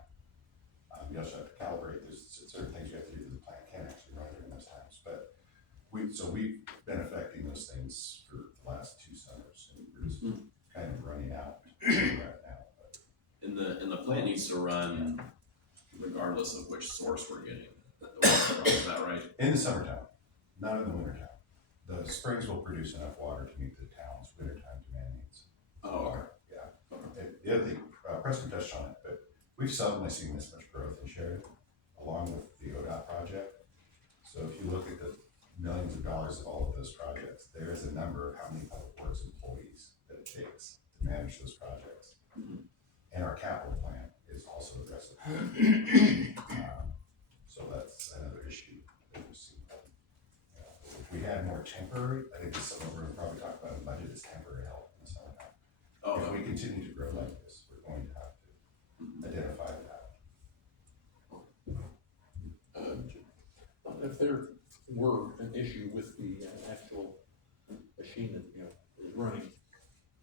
You also have to calibrate, there's certain things you have to do that the plant can't actually run during those times, but we've been affecting those things for the last 2 summers, and we're just kind of running out right now. But. And the plant needs to run regardless of which source we're getting the water from, is that right? In the summertime, not in the wintertime. The springs will produce enough water to meet the town's wintertime demand needs. Oh, okay. Yeah. And the other thing, Preston touched on it, but we've suddenly seen this much growth in Sheridan, along with the ODOT project. So if you look at the millions of dollars of all of those projects, there is a number of how many public works employees that it takes to manage those projects. And our capital plan is also aggressive. So that's another issue that we've seen. If we had more temporary, I think this is something we're gonna probably talk about in the budget, is temporary help in the summertime. Oh, if we continue to grow like this, we're going to have to identify that. If there were an issue with the actual machine that, you know, is running,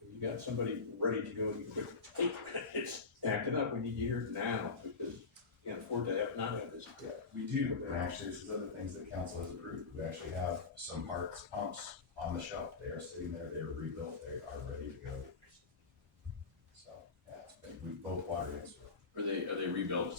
if you got somebody ready to go, you could, hey, it's acting up, we need you here now, because you can't afford to not have this. Yeah, we do, and actually, this is other things that council has approved. We actually have some parts, pumps on the shelf. They are sitting there, they were rebuilt, they are ready to go. So, yeah, it's been, we both water and sewer. Are they rebuilt?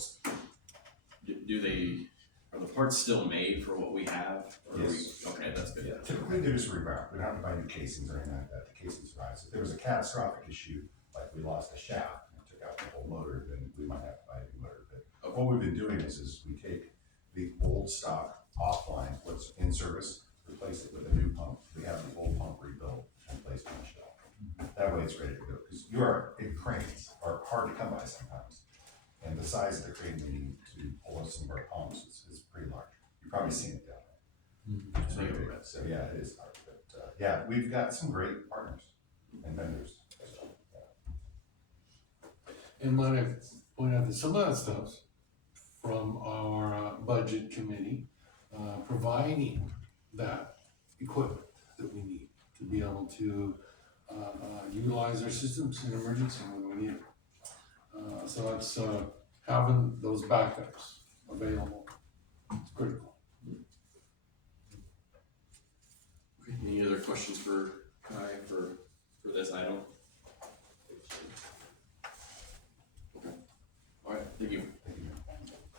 Are the parts still made for what we have? Or Yes. Okay, that's good. Yeah, typically they just reroute. We don't have to buy new casings or anything like that. The casing survives. If there was a catastrophic issue, like we lost a shaft and took out the whole motor, then we might have to buy a new motor. But what we've been doing is we take the old stock offline, what's in service, replace it with a new pump. We have the old pump rebuilt and placed on the shelf. That way it's ready to go. Because cranes are hard to come by sometimes. And the size of the crane we need to pull in some of our pumps is pretty large. You've probably seen it down there. It's pretty big. So yeah, it is large. But yeah, we've got some great partners and vendors. So, yeah. And might I point out that some of that stuff's from our budget committee, providing that equipment that we need to be able to utilize our systems in emergency when we need it. So it's having those backups available. It's critical. Okay, any other questions for Kai for this item? Okay. All right, thank you.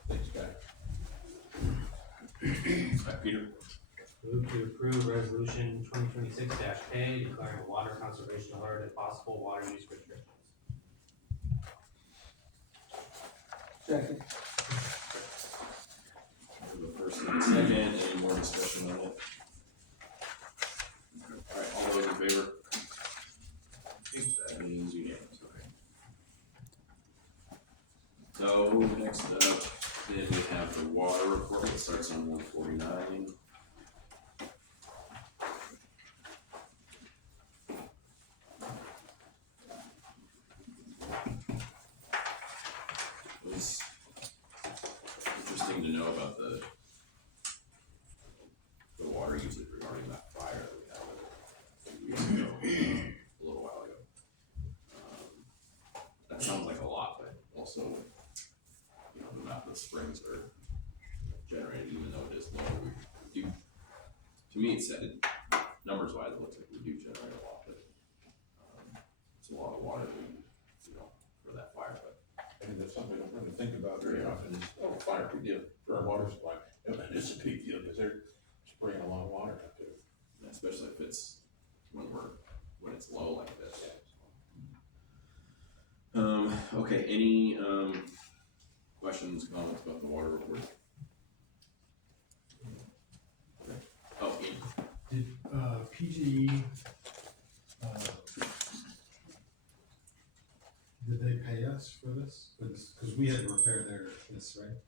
Thanks, Kai. Peter? Move to approve resolution 2026-K, declaring a water conservation alert and possible water use restrictions. Second. The first and the second, any more discussion on it? All right, all those in favor? I think that means unanimous, okay. So next up, then we have the water report that starts on 149. to me, it's, numbers wise, it looks like we do generate a lot, but, it's a lot of water, you know, for that fire, but. And that's something I don't really think about very often is, oh, fire, big deal for our water supply. And it's a big deal because they're spraying a lot of water up there. Especially if it's when it's low like this. Okay, any, questions, comments about the water report? Okay. Oh, Ian. Did, PGE, did they pay us for this? Cause we had to repair this, right?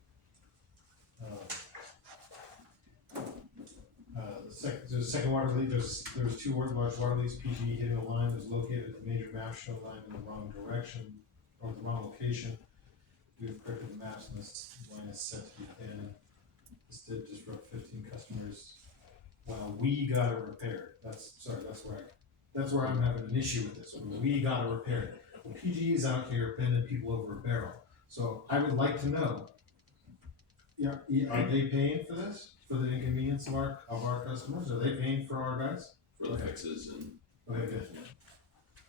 There's a second water leak, there was two large water leaks, PGE hitting a line that was located at the major map show line in the wrong direction, or the wrong location. We have corrected the maps and this line is set to be abandoned. This did disrupt 15 customers while we got it repaired. That's where I'm having an issue with this, we got it repaired. Well, PGE is out here bending people over a barrel, so I would like to know, are they paying for this? For the inconvenience of our customers? Are they paying for our guys? For the fixes and. Okay, good.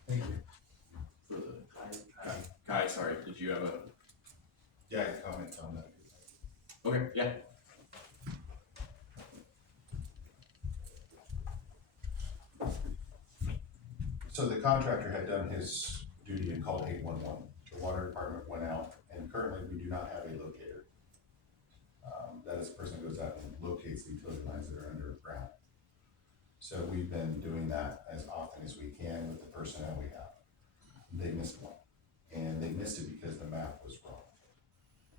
Thank you. For the, Kai, sorry, did you have a? Yeah, I can comment on that. Okay, yeah. So the contractor had done his duty and called 811. The water department went out, and currently we do not have a locator. That is the person that goes out and locates the utility lines that are underground. So we've been doing that as often as we can with the personnel we have. They missed one, and they missed it because the map was wrong.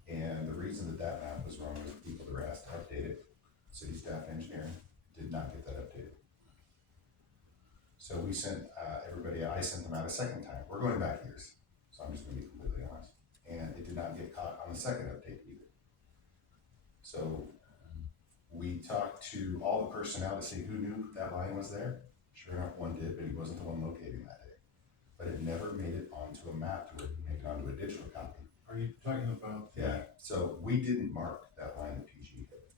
And the reason that map was wrong is people that were asked to update it, city staff engineering, did not get that updated. So we sent I sent them out a second time. We're going back years, so I'm just gonna be completely honest. And it did not get caught on the second update either. So we talked to all the personnel to see who knew that line was there. Sure enough, one did, but he wasn't the one locating that day. But it never made it onto a map to make it onto a digital copy. Are you talking about? Yeah, so we didn't mark that line that PG hit.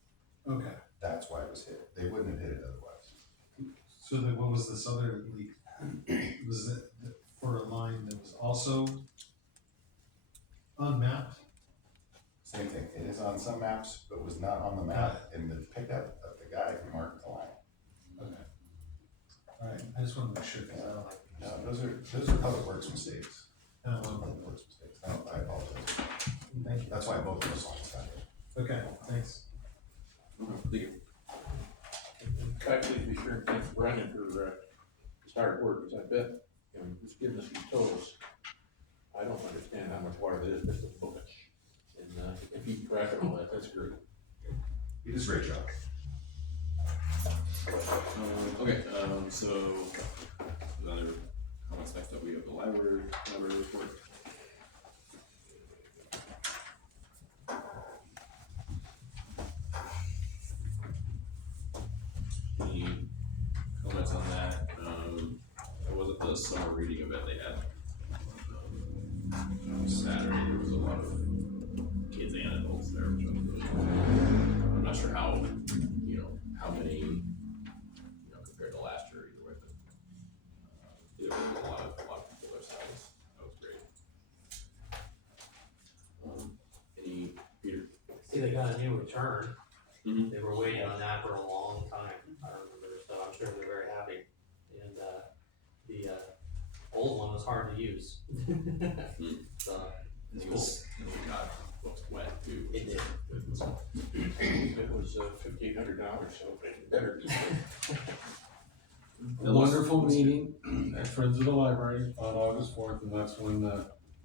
Okay. That's why it was hit. They wouldn't have hit it otherwise. So then what was this other leak? Was it for a line that was also unmapped? Same thing. It is on some maps, but was not on the map in the pickup of the guy who marked the line. Okay. All right. I just want to make sure because I don't like. No, those are public works mistakes. I don't want Public works mistakes. I apologize. Thank you. That's why both of those lines got hit. Okay. Thanks. Thank you. Kai, please be sure and thank Brandon for his hard work, because I bet, just giving us these totals, I don't understand how much water there is, just a bunch. And if you track and all that, that's great. He does a great job. Okay, so, other comments next up, we have the library report. Any comments on that? It wasn't the summer reading event they had. Saturday, there was a lot of kids and adults there, which was really cool. I'm not sure how many, compared to last year either way, but there was a lot of people there, so that was great. Any, Peter? See, they got a new return. Mm-hmm. They were waiting on that for a long time, I remember, so I'm sure they're very happy. And, the, old one was hard to use. So, it's cool. It got wet too. It did. It was $1,500, so it better be. A wonderful meeting at Friends of the Library on August 4th, and that's when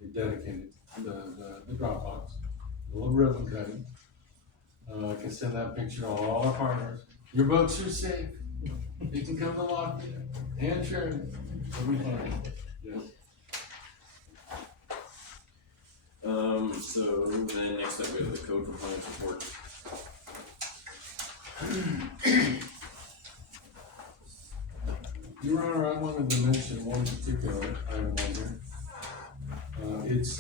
they dedicated the Dropbox, a little ribbon cutting. I can send that picture to all our partners. Your books are safe. You can come to Lockton and Sheridan. It'll be fine. Yes. So then next up we have the code compliance report. Your Honor, I wanted to mention one particular item on here. It's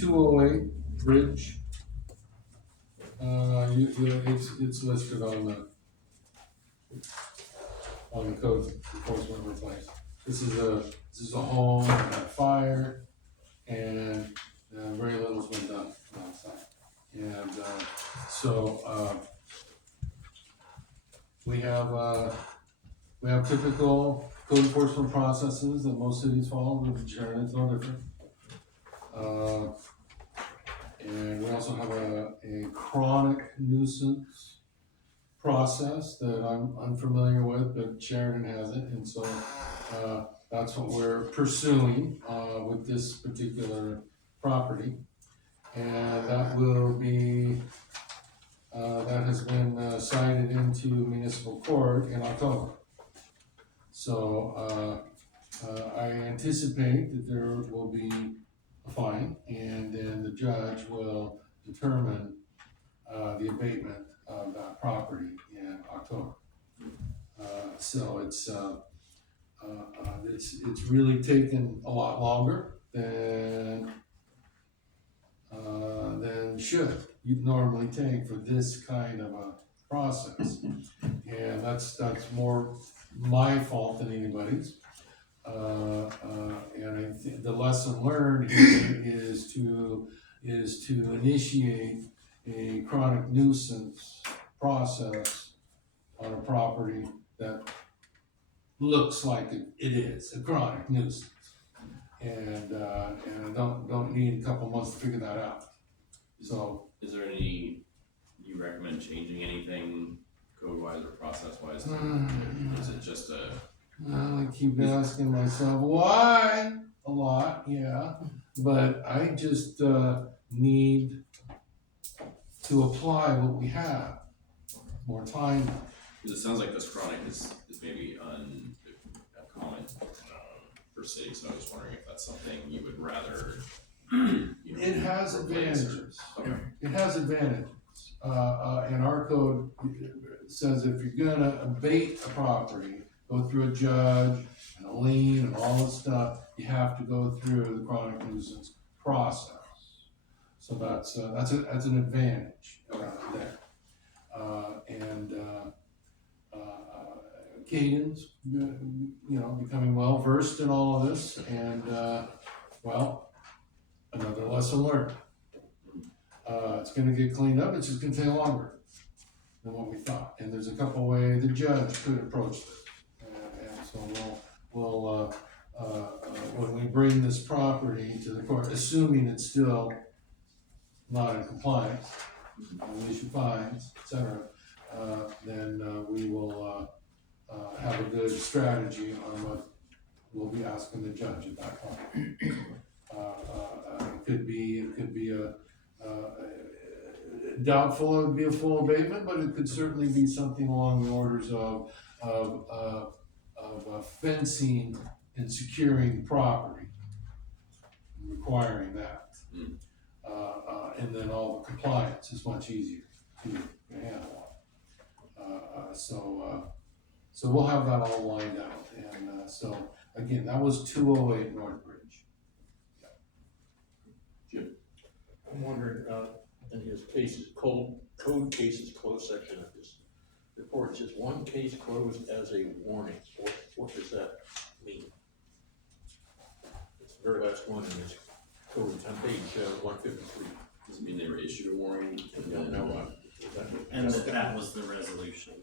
208 Bridge. It's listed on the code enforcement replace. This is a home that got fired, and very little's been done outside. And we have typical code enforcement processes that most cities follow, but Sheridan's no different. And we also have a chronic nuisance process that I'm unfamiliar with, but Sheridan has it, and so that's what we're pursuing with this particular property. And that will be, that has been cited into municipal court in October. So I anticipate that there will be a fine, and then the judge will determine the abatement of that property in October. So it's really taken a lot longer than should you'd normally take for this kind of a process. And that's more my fault than anybody's. And I think the lesson learned here is to initiate a chronic nuisance process on a property that looks like it is a chronic nuisance. And don't need a couple months to figure that out. So, is there any, you recommend changing anything code-wise or process-wise? Is it just I keep asking myself why a lot, yeah, but I just need to apply what we have. More time. Because it sounds like this chronic is maybe uncommon for cities, so I was wondering if that's something you would rather. It has advantages. Okay. It has advantages. And our code says if you're gonna abate a property, go through a judge and a lien and all this stuff, you have to go through the chronic nuisance process. So that's an advantage there. Caden's, becoming well versed in all of this, and another lesson learned. It's gonna get cleaned up, it's just gonna take longer than what we thought, and there's a couple ways the judge could approach this. And so we'll when we bring this property to the court, assuming it's still not in compliance, we'll issue fines, et cetera, then we will have a good strategy on what we'll be asking the judge at that point. It could be a doubtful it would be a full abatement, but it could certainly be something along the orders of fencing and securing property, requiring that. And then all the compliance is much easier to handle. So we'll have that all lined out, and so again, that was 208 North Bridge. Jim? I'm wondering, in his cases, code cases closed section of this report, it says one case closed as a warning. What does that mean? It's the very last one in this code, on page 153. Does it mean they were issued a warning? And that was the resolution.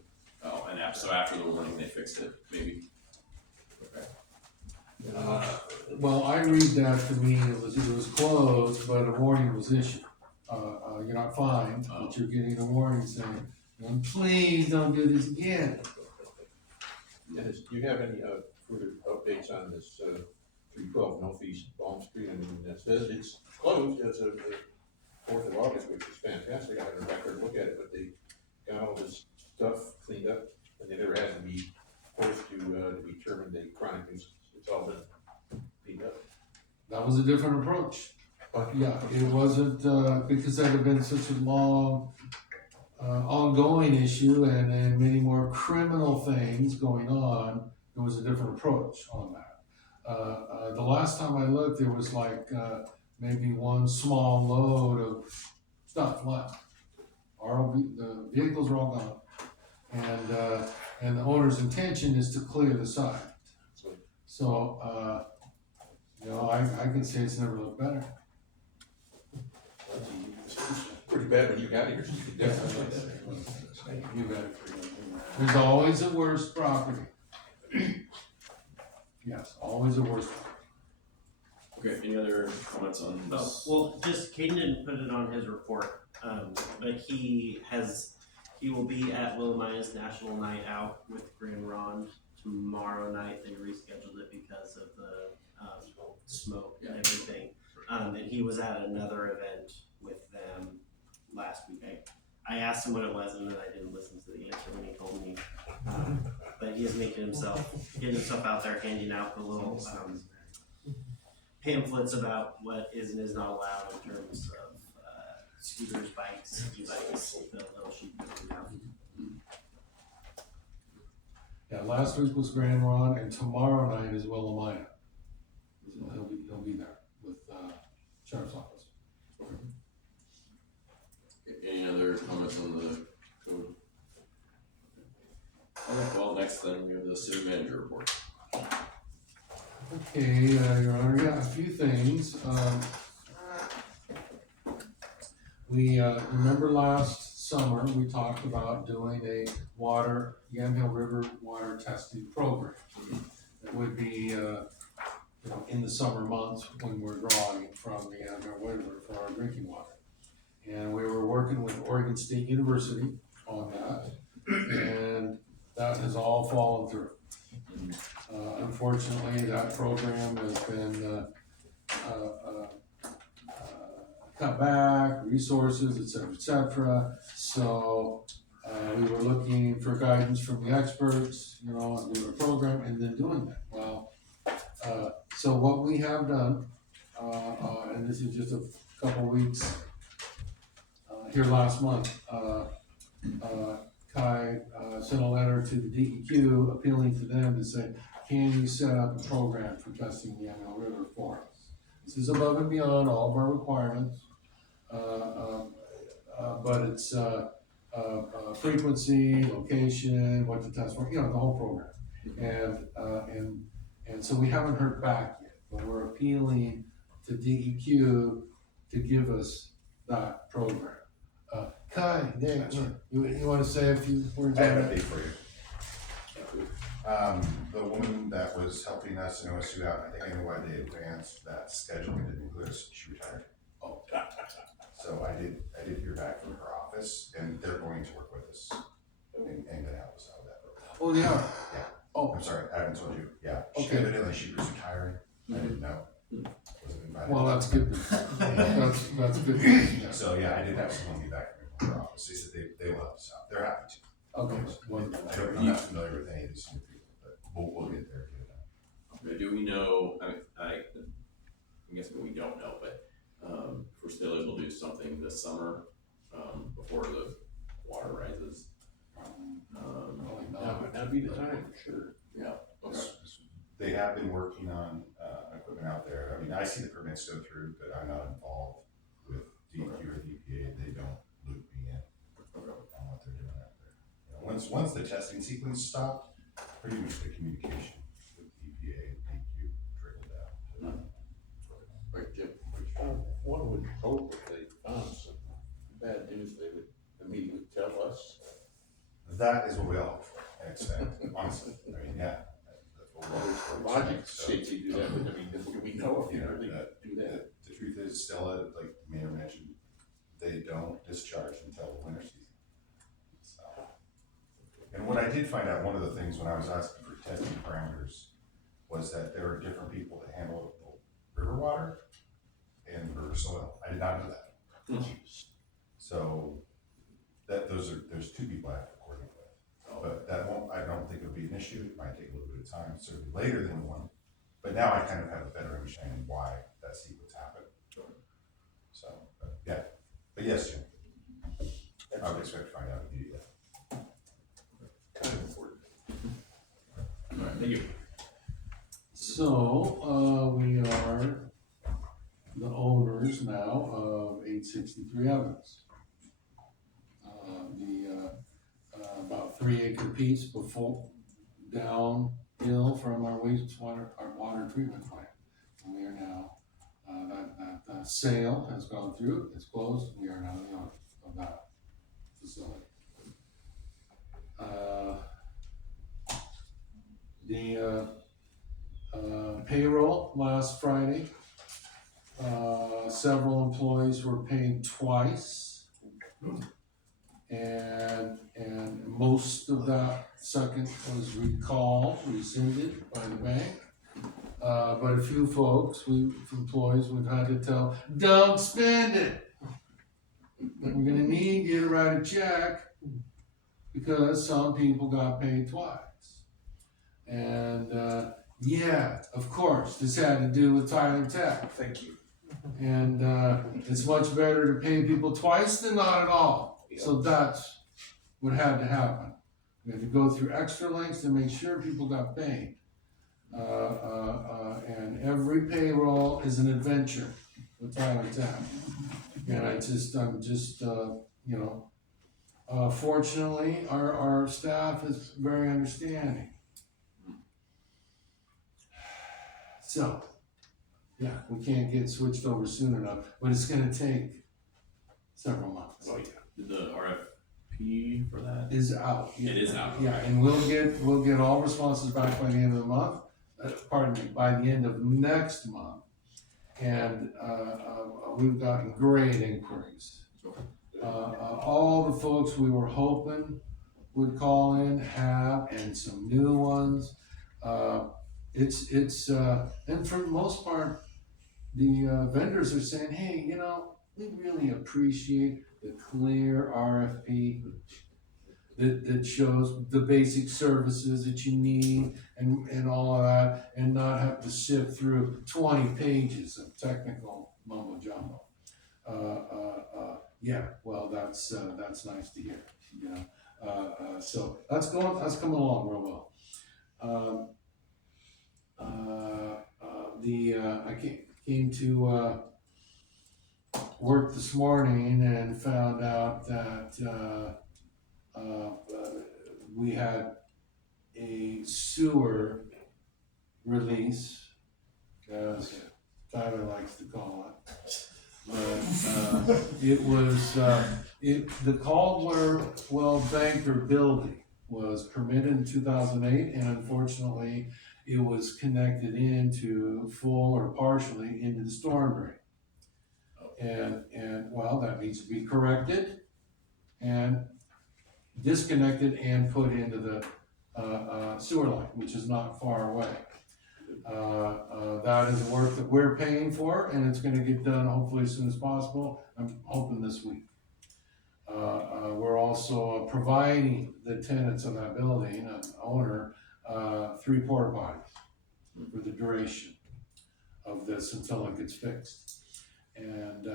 Oh, and so after the warning, they fixed it, maybe? Okay. Well, I read that to mean it was closed, but a warning was issued. You're not fined, but you're getting a warning saying, please don't do this again. And do you have any further updates on this 312 Northeast Balm Street? I mean, it says it's closed as of the 4th of August, which is fantastic. I haven't back there to look at it, but they got all this stuff cleaned up, and they never had to be forced to determine the chronic nuisance. It's all been cleaned up. That was a different approach. Yeah, it wasn't, because that had been such a long, ongoing issue, and then many more criminal things going on, there was a different approach on that. The last time I looked, there was like, maybe one small load of stuff left the vehicles are all gone. And the owner's intention is to clear the site. So, I can say it's never looked better. Pretty bad when you got here, so you could definitely. You bet. There's always a worse property. Yes, always a worse property. Okay, any other comments on this? Well, just Caden didn't put it on his report, but he will be at Willemia's National Night Out with Grand Ron tomorrow night. They rescheduled it because of the smoke and everything. And he was at another event with them last week. I asked him what it was, and then I didn't listen to the answer when he told me. But he is getting himself out there, handing out the little pamphlets about what is and is not allowed in terms of scooters, bikes, e-bikes, the little sheet going down. Yeah, last week was Grand Ron, and tomorrow night is Willamina. He'll be there with Sheriff's Office. Any other comments on the code? Okay, well, next then we have the city manager report. Okay, Your Honor, yeah, a few things. We remember last summer, we talked about doing a Yamhill River water testing program. It would be, in the summer months when we're drawing from the Yamhill River for our drinking water. And we were working with Oregon State University on that, and that has all fallen through. Unfortunately, that program has been cut back, resources, et cetera. So we were looking for guidance from the experts, on doing a program and then doing that. Well, so what we have done, and this is just a couple weeks here last month, Kai sent a letter to the DEQ appealing to them to say, can you set up a program for testing the Yamhill River for us? This is above and beyond all of our requirements, but it's frequency, location, what to test for, the whole program. And so we haven't heard back yet, but we're appealing to DEQ to give us that program. Kai, Nick, you want to say a few words I on have an that? update for you. The woman that was helping us in OSU out, I think I know why they advanced that scheduling didn't include us, she retired. Oh. So I did hear back from her office, and they're going to work with us and gonna help us out with that program. Oh, they are? Yeah. Oh. I'm sorry, I haven't told you, yeah. Okay. Evidently she was retiring, I didn't know. Wasn't invited. Well, that's good. That's good news, yeah. So, yeah, I did have someone get back from her office, they said they will help us out, they're happy to. Okay, wonderful. I'm not familiar with any of these new people, but we'll get there. Do we know, I guess we don't know, but if we're still able to do something this summer, before the water rises. That'd be the time for sure. Yeah. Okay. They have been working on equipment out there. I mean, I see the permits go through, but I'm not involved with DEQ or the EPA. They don't loop me in on what they're doing out there. Once the testing sequence stopped, pretty much the communication with the EPA and DEQ trickled down. Right, Jim. One would hope if they found some bad news, they would immediately tell us. That is what we all hope for and expect, honestly. I mean, yeah. Logic states you do that, but I mean, do we know if you really do that? The truth is, Stella, like the mayor mentioned, they don't discharge until the winter season. So, and what I did find out, one of the things when I was asking for testing parameters was that there are different people that handle river water and river soil. I did not know that. So there's two people I have to coordinate with. But I don't think it'll be an issue. It might take a little bit of time, certainly later than we want. But now I kind of have a better understanding why that sequence happened. So, yeah. But yes, Jim. I would expect to find out immediately. Kind of important. All right, thank you. So, we are the owners now of 863 Evans. 3-acre piece before, downhill from our water treatment plant. And we are now, that sale has gone through, it's closed, we are now the owner of that facility. The payroll last Friday, several employees were paid twice. And most of that second was rescinded by the bank. But a few folks, employees, we've had to tell, don't spend it. We're gonna need you to write a check because some people got paid twice. And, yeah, of course, this had to do with Tyler Tech. Thank you. And, it's much better to pay people twice than not at all. So that's what had to happen. We had to go through extra lengths to make sure people got paid. And every payroll is an adventure with Tyler Tech. And I'm just, fortunately, our staff is very understanding. So, yeah, we can't get switched over soon enough, but it's gonna take several months. Oh, yeah. Did the RFP for that? Is out. It is out. Yeah, and we'll get all responses back by the end of the month, by the end of next month. And, we've gotten great inquiries. All the folks we were hoping would call in have, and some new ones. And for the most part, the vendors are saying, hey, we really appreciate the clear RFP that shows the basic services that you need and all of that, and not have to sift through 20 pages of technical mumbo jumbo. Yeah, well, that's nice to hear, so that's coming along real well. I came to work this morning and found out that we had a sewer release, as Tyler likes to call it. But it was the Caldwell Banker building was permitted in 2008, and unfortunately, it was connected into full or partially into the storm drain. And well, that needs to be corrected and disconnected and put into the sewer line, which is not far away. That is work that we're paying for, and it's gonna get done hopefully as soon as possible. I'm hoping this week. We're also providing the tenants of that building, an owner, 3 porta potties for the duration of this until it gets fixed. And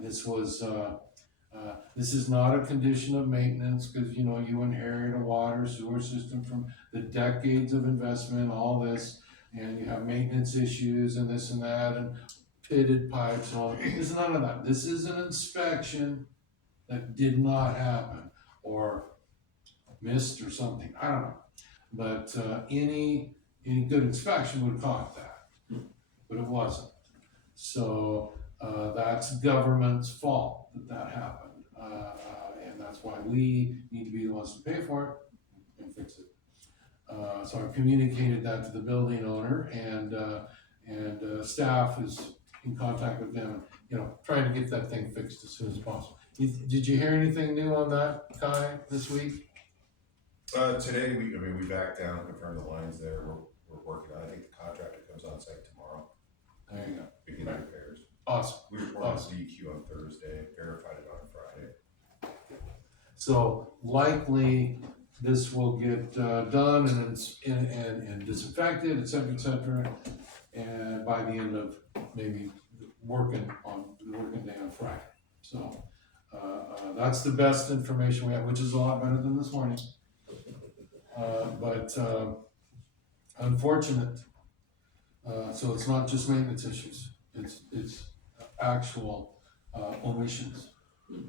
this was, this is not a condition of maintenance, because you inherit a water sewer system from the decades of investment, all this, and you have maintenance issues and this and that, and pitted pipes and all that. There's none of that. This is an inspection that did not happen, or missed or something, I don't know. But any good inspection would have caught that, but it wasn't. So that's government's fault that happened, and that's why we need to be the ones to pay for it and fix it. So I communicated that to the building owner, and staff is in contact with them, trying to get that thing fixed as soon as possible. Did you hear anything new on that, Kai, this week? Today, we backed down, confirmed the lines there, we're working on it. I think the contractor comes on site tomorrow. There you go. Begin repairs. Awesome. We reported DEQ on Thursday, verified it on Friday. So likely this will get done and disinfected, et cetera, and by the end of maybe working day on Friday. So that's the best information we have, which is a lot better than this morning. But unfortunate. So it's not just maintenance issues, it's actual omissions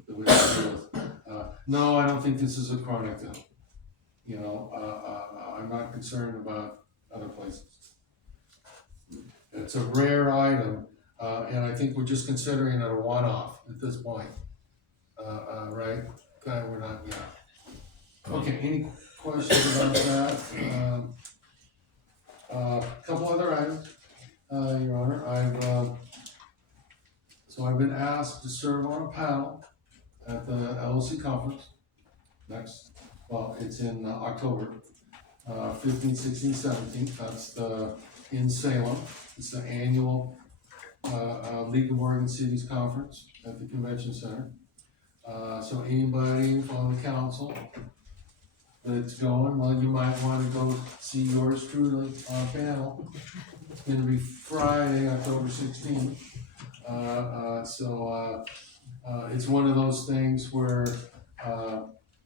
that we have to deal with. No, I don't think this is a chronic thing. You know, I'm not concerned about other places. It's a rare item, and I think we're just considering it a one-off at this point. Right? Okay, we're not, yeah. Okay, any questions about that? Couple other items, Your Honor. I've been asked to serve on a panel at the LOC conference it's in October, 15th, 16th, 17th. That's in Salem. It's the annual League of Oregon Cities Conference at the Convention Center. So anybody on the council that's going, well, you might want to go see yours truly on a panel. It's gonna be Friday, October 16th. It's one of those things where,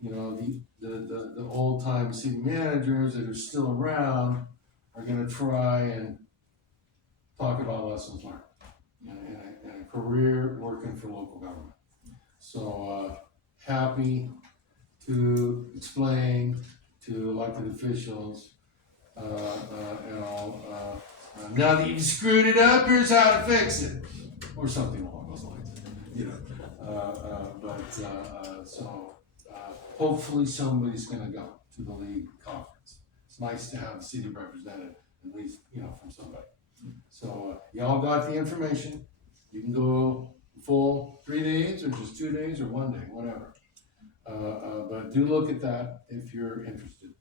you know, the old time city managers that are still around are gonna try and talk about lessons learned and a career working for local government. So, happy to explain to elected officials, now that you've screwed it up, here's how to fix it, or something along those lines, you know. Hopefully somebody's gonna go to the league conference. It's nice to have the city represented, at least, you know, from somebody. So, y'all got the information. You can go full 3 days, or just 2 days, or 1 day, whatever. But do look at that if you're interested.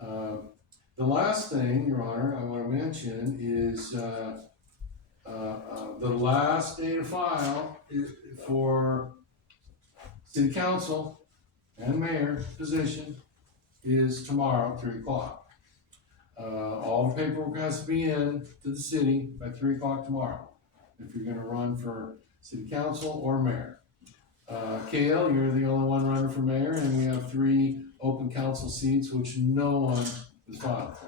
The last thing, Your Honor, I want to mention is the last day to file for city council and mayor position is tomorrow at 3 o'clock. All the paperwork has to be in to the city by 3 o'clock tomorrow if you're gonna run for city council or mayor. Kale, you're the only one running for mayor, and we have 3 open council seats, which no one is filed for.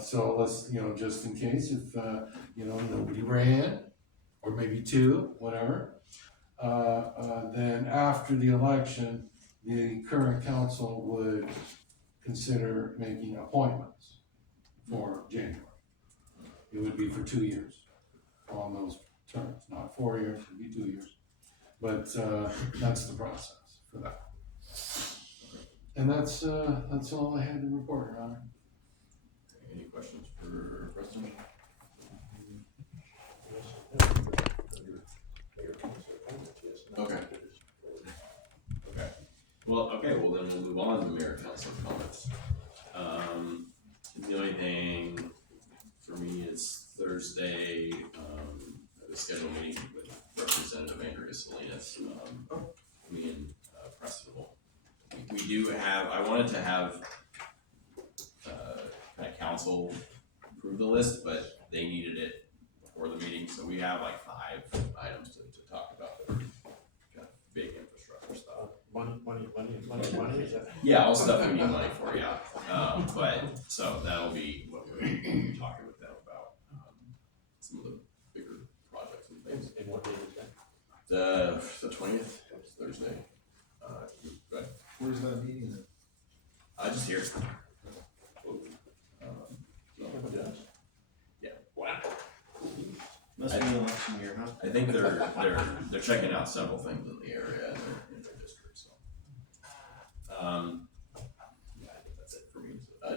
So let's, you know, just in case if, you know, nobody ran, or maybe 2, whatever, then after the election, the current council would consider making appointments for January. It would be for 2 years on those terms, not 4 years, it'd be 2 years. But, that's the process for that. And that's all I had to report, Your Honor. Any questions for Preston? Okay. Well then we'll move on to mayor and council comments. The only thing for me is Thursday, the scheduled meeting with Representative Andrea Salinas, me and Preston we do have, I wanted to have kind of council approve the list, but they needed it before the meeting, so we have like 5 items to talk about that are kind of big infrastructure stuff. Money, is that? Yeah, all stuff we need money for, yeah. But, so that'll be what we're talking with them about, some of the bigger projects and things. And what day is that? The 20th, it's Thursday. Go ahead. Where's that meeting at? Just here. Yeah. Wow. Must be an election year, huh? I think they're checking out several things in the area in their district, so. Yeah, I think that's it for me.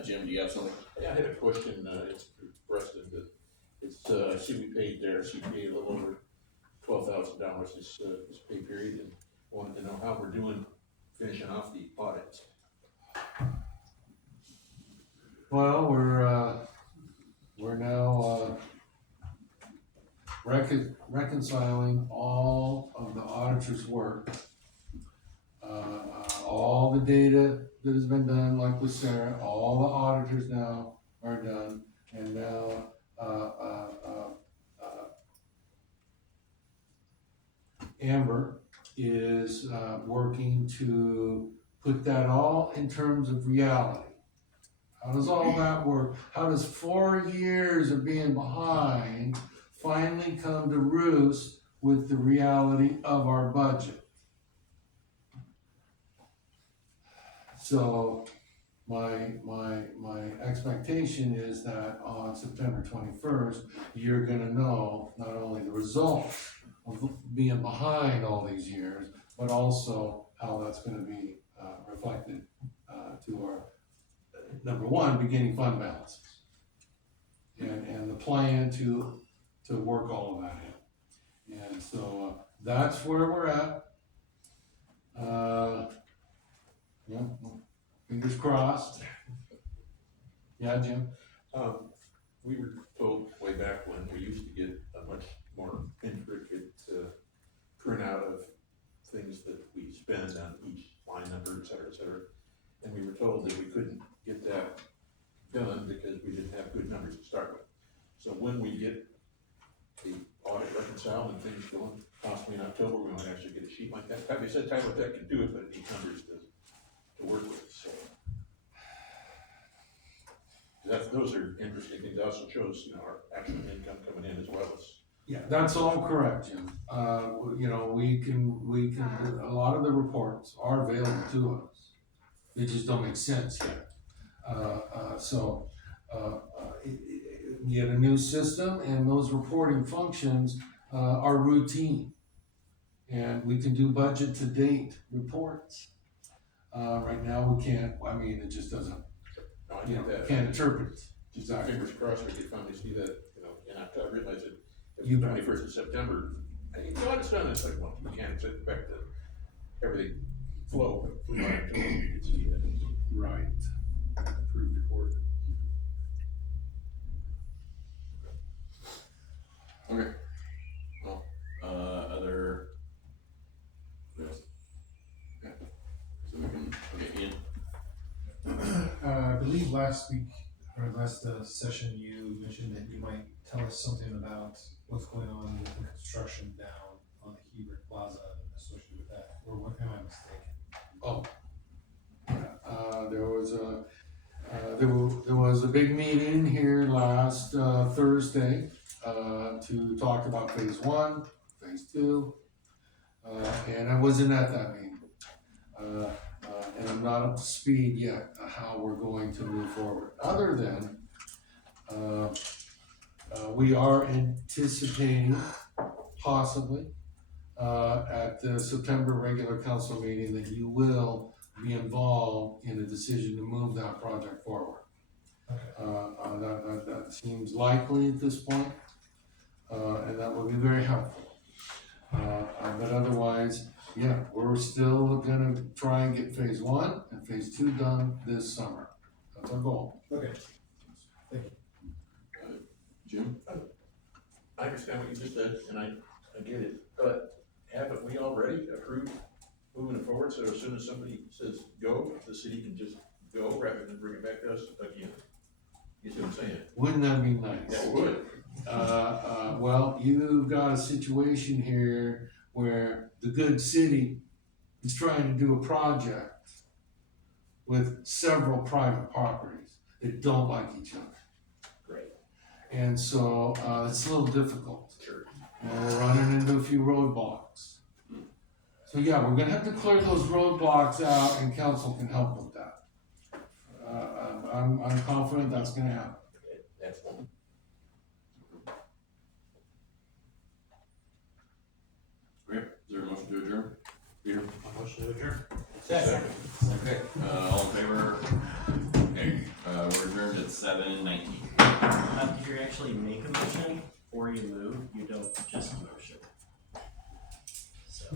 Jim, do you have something? Yeah, I had a question, it's for Preston, but it's, I see we paid there, CPA a little over $12,000 this pay period, and wanted to know how we're doing finishing off the audit. Well, we're now reconciling all of the auditor's work. All the data that has been done, like with Sarah, all the auditors now are done, and now Amber is working to put that all in terms of reality. How does all that work? How does 4 years of being behind finally come to roost with the reality of our budget? So my expectation is that on September 21st, you're gonna know not only the results of being behind all these years, but also how that's gonna be reflected to our, number one, beginning fund balances. And the plan to work all of that in. And so that's where we're at. Yeah, fingers crossed. Yeah, Jim? We were told way back when we used to get a much more intricate printout of things that we spend on each line number, et cetera, et cetera. And we were told that we couldn't get that done because we didn't have good numbers to start with. So when we get the audit reconciled and things going, possibly in October, we might actually get a sheet like that. They said Tyler Tech can do it, but it needs numbers to work with, so. Those are interesting things. It also shows, our actual income coming in as well as. Yeah, that's all correct, Jim. We can, a lot of the reports are available to us. They just don't make sense yet. We get a new system and those reporting functions are routine. And we can do budget to date reports. Right now we can't, it just doesn't, No, I get that. can't interpret. Just fingers crossed we could finally see that, in October. I realize that You the 21st of September, it's done, it's like, well, we can't expect everything flow, but we want to you can see that. Right. Approved report. Okay. Well, other. Yes. Okay. So we can, okay, Ian. I believe last week, or last session, you mentioned that you might tell us something about what's going on with the construction down on the Hebert Plaza and associated with that, or what, am I mistaken? Oh. There was a big meeting here last Thursday to talk about phase 1, phase 2, and I wasn't at that meeting. And I'm not up to speed yet how we're going to move forward, other than we are anticipating possibly at the September regular council meeting that you will be involved in a decision to move that project forward. Okay. That seems likely at this point, and that will be very helpful. But otherwise, yeah, we're still gonna try and get phase 1 and phase 2 done this summer. That's our goal. Okay. Jim? I understand what you just said, and I get it, but haven't we already approved moving it forward, so as soon as somebody says go, the city can just go rather than bring it back to us again? You see what I'm saying? Wouldn't that be nice? That would. Well, you've got a situation here where the good city is trying to do a project with several private properties that don't like each other. Great. And so, it's a little difficult. Sure. And we're running into a few roadblocks. So yeah, we're gonna have to clear those roadblocks out and council can help with that. I'm confident that's gonna happen. That's one. Great. Is there a motion to adjourn? Peter? A motion to adjourn. Second. Okay, all in favor? Okay, we're adjourned at 7:19. Did you actually make a motion or you move? You don't just motion. So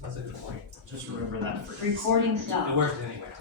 That's a good point. just remember that for. Recording stopped. It worked anyway.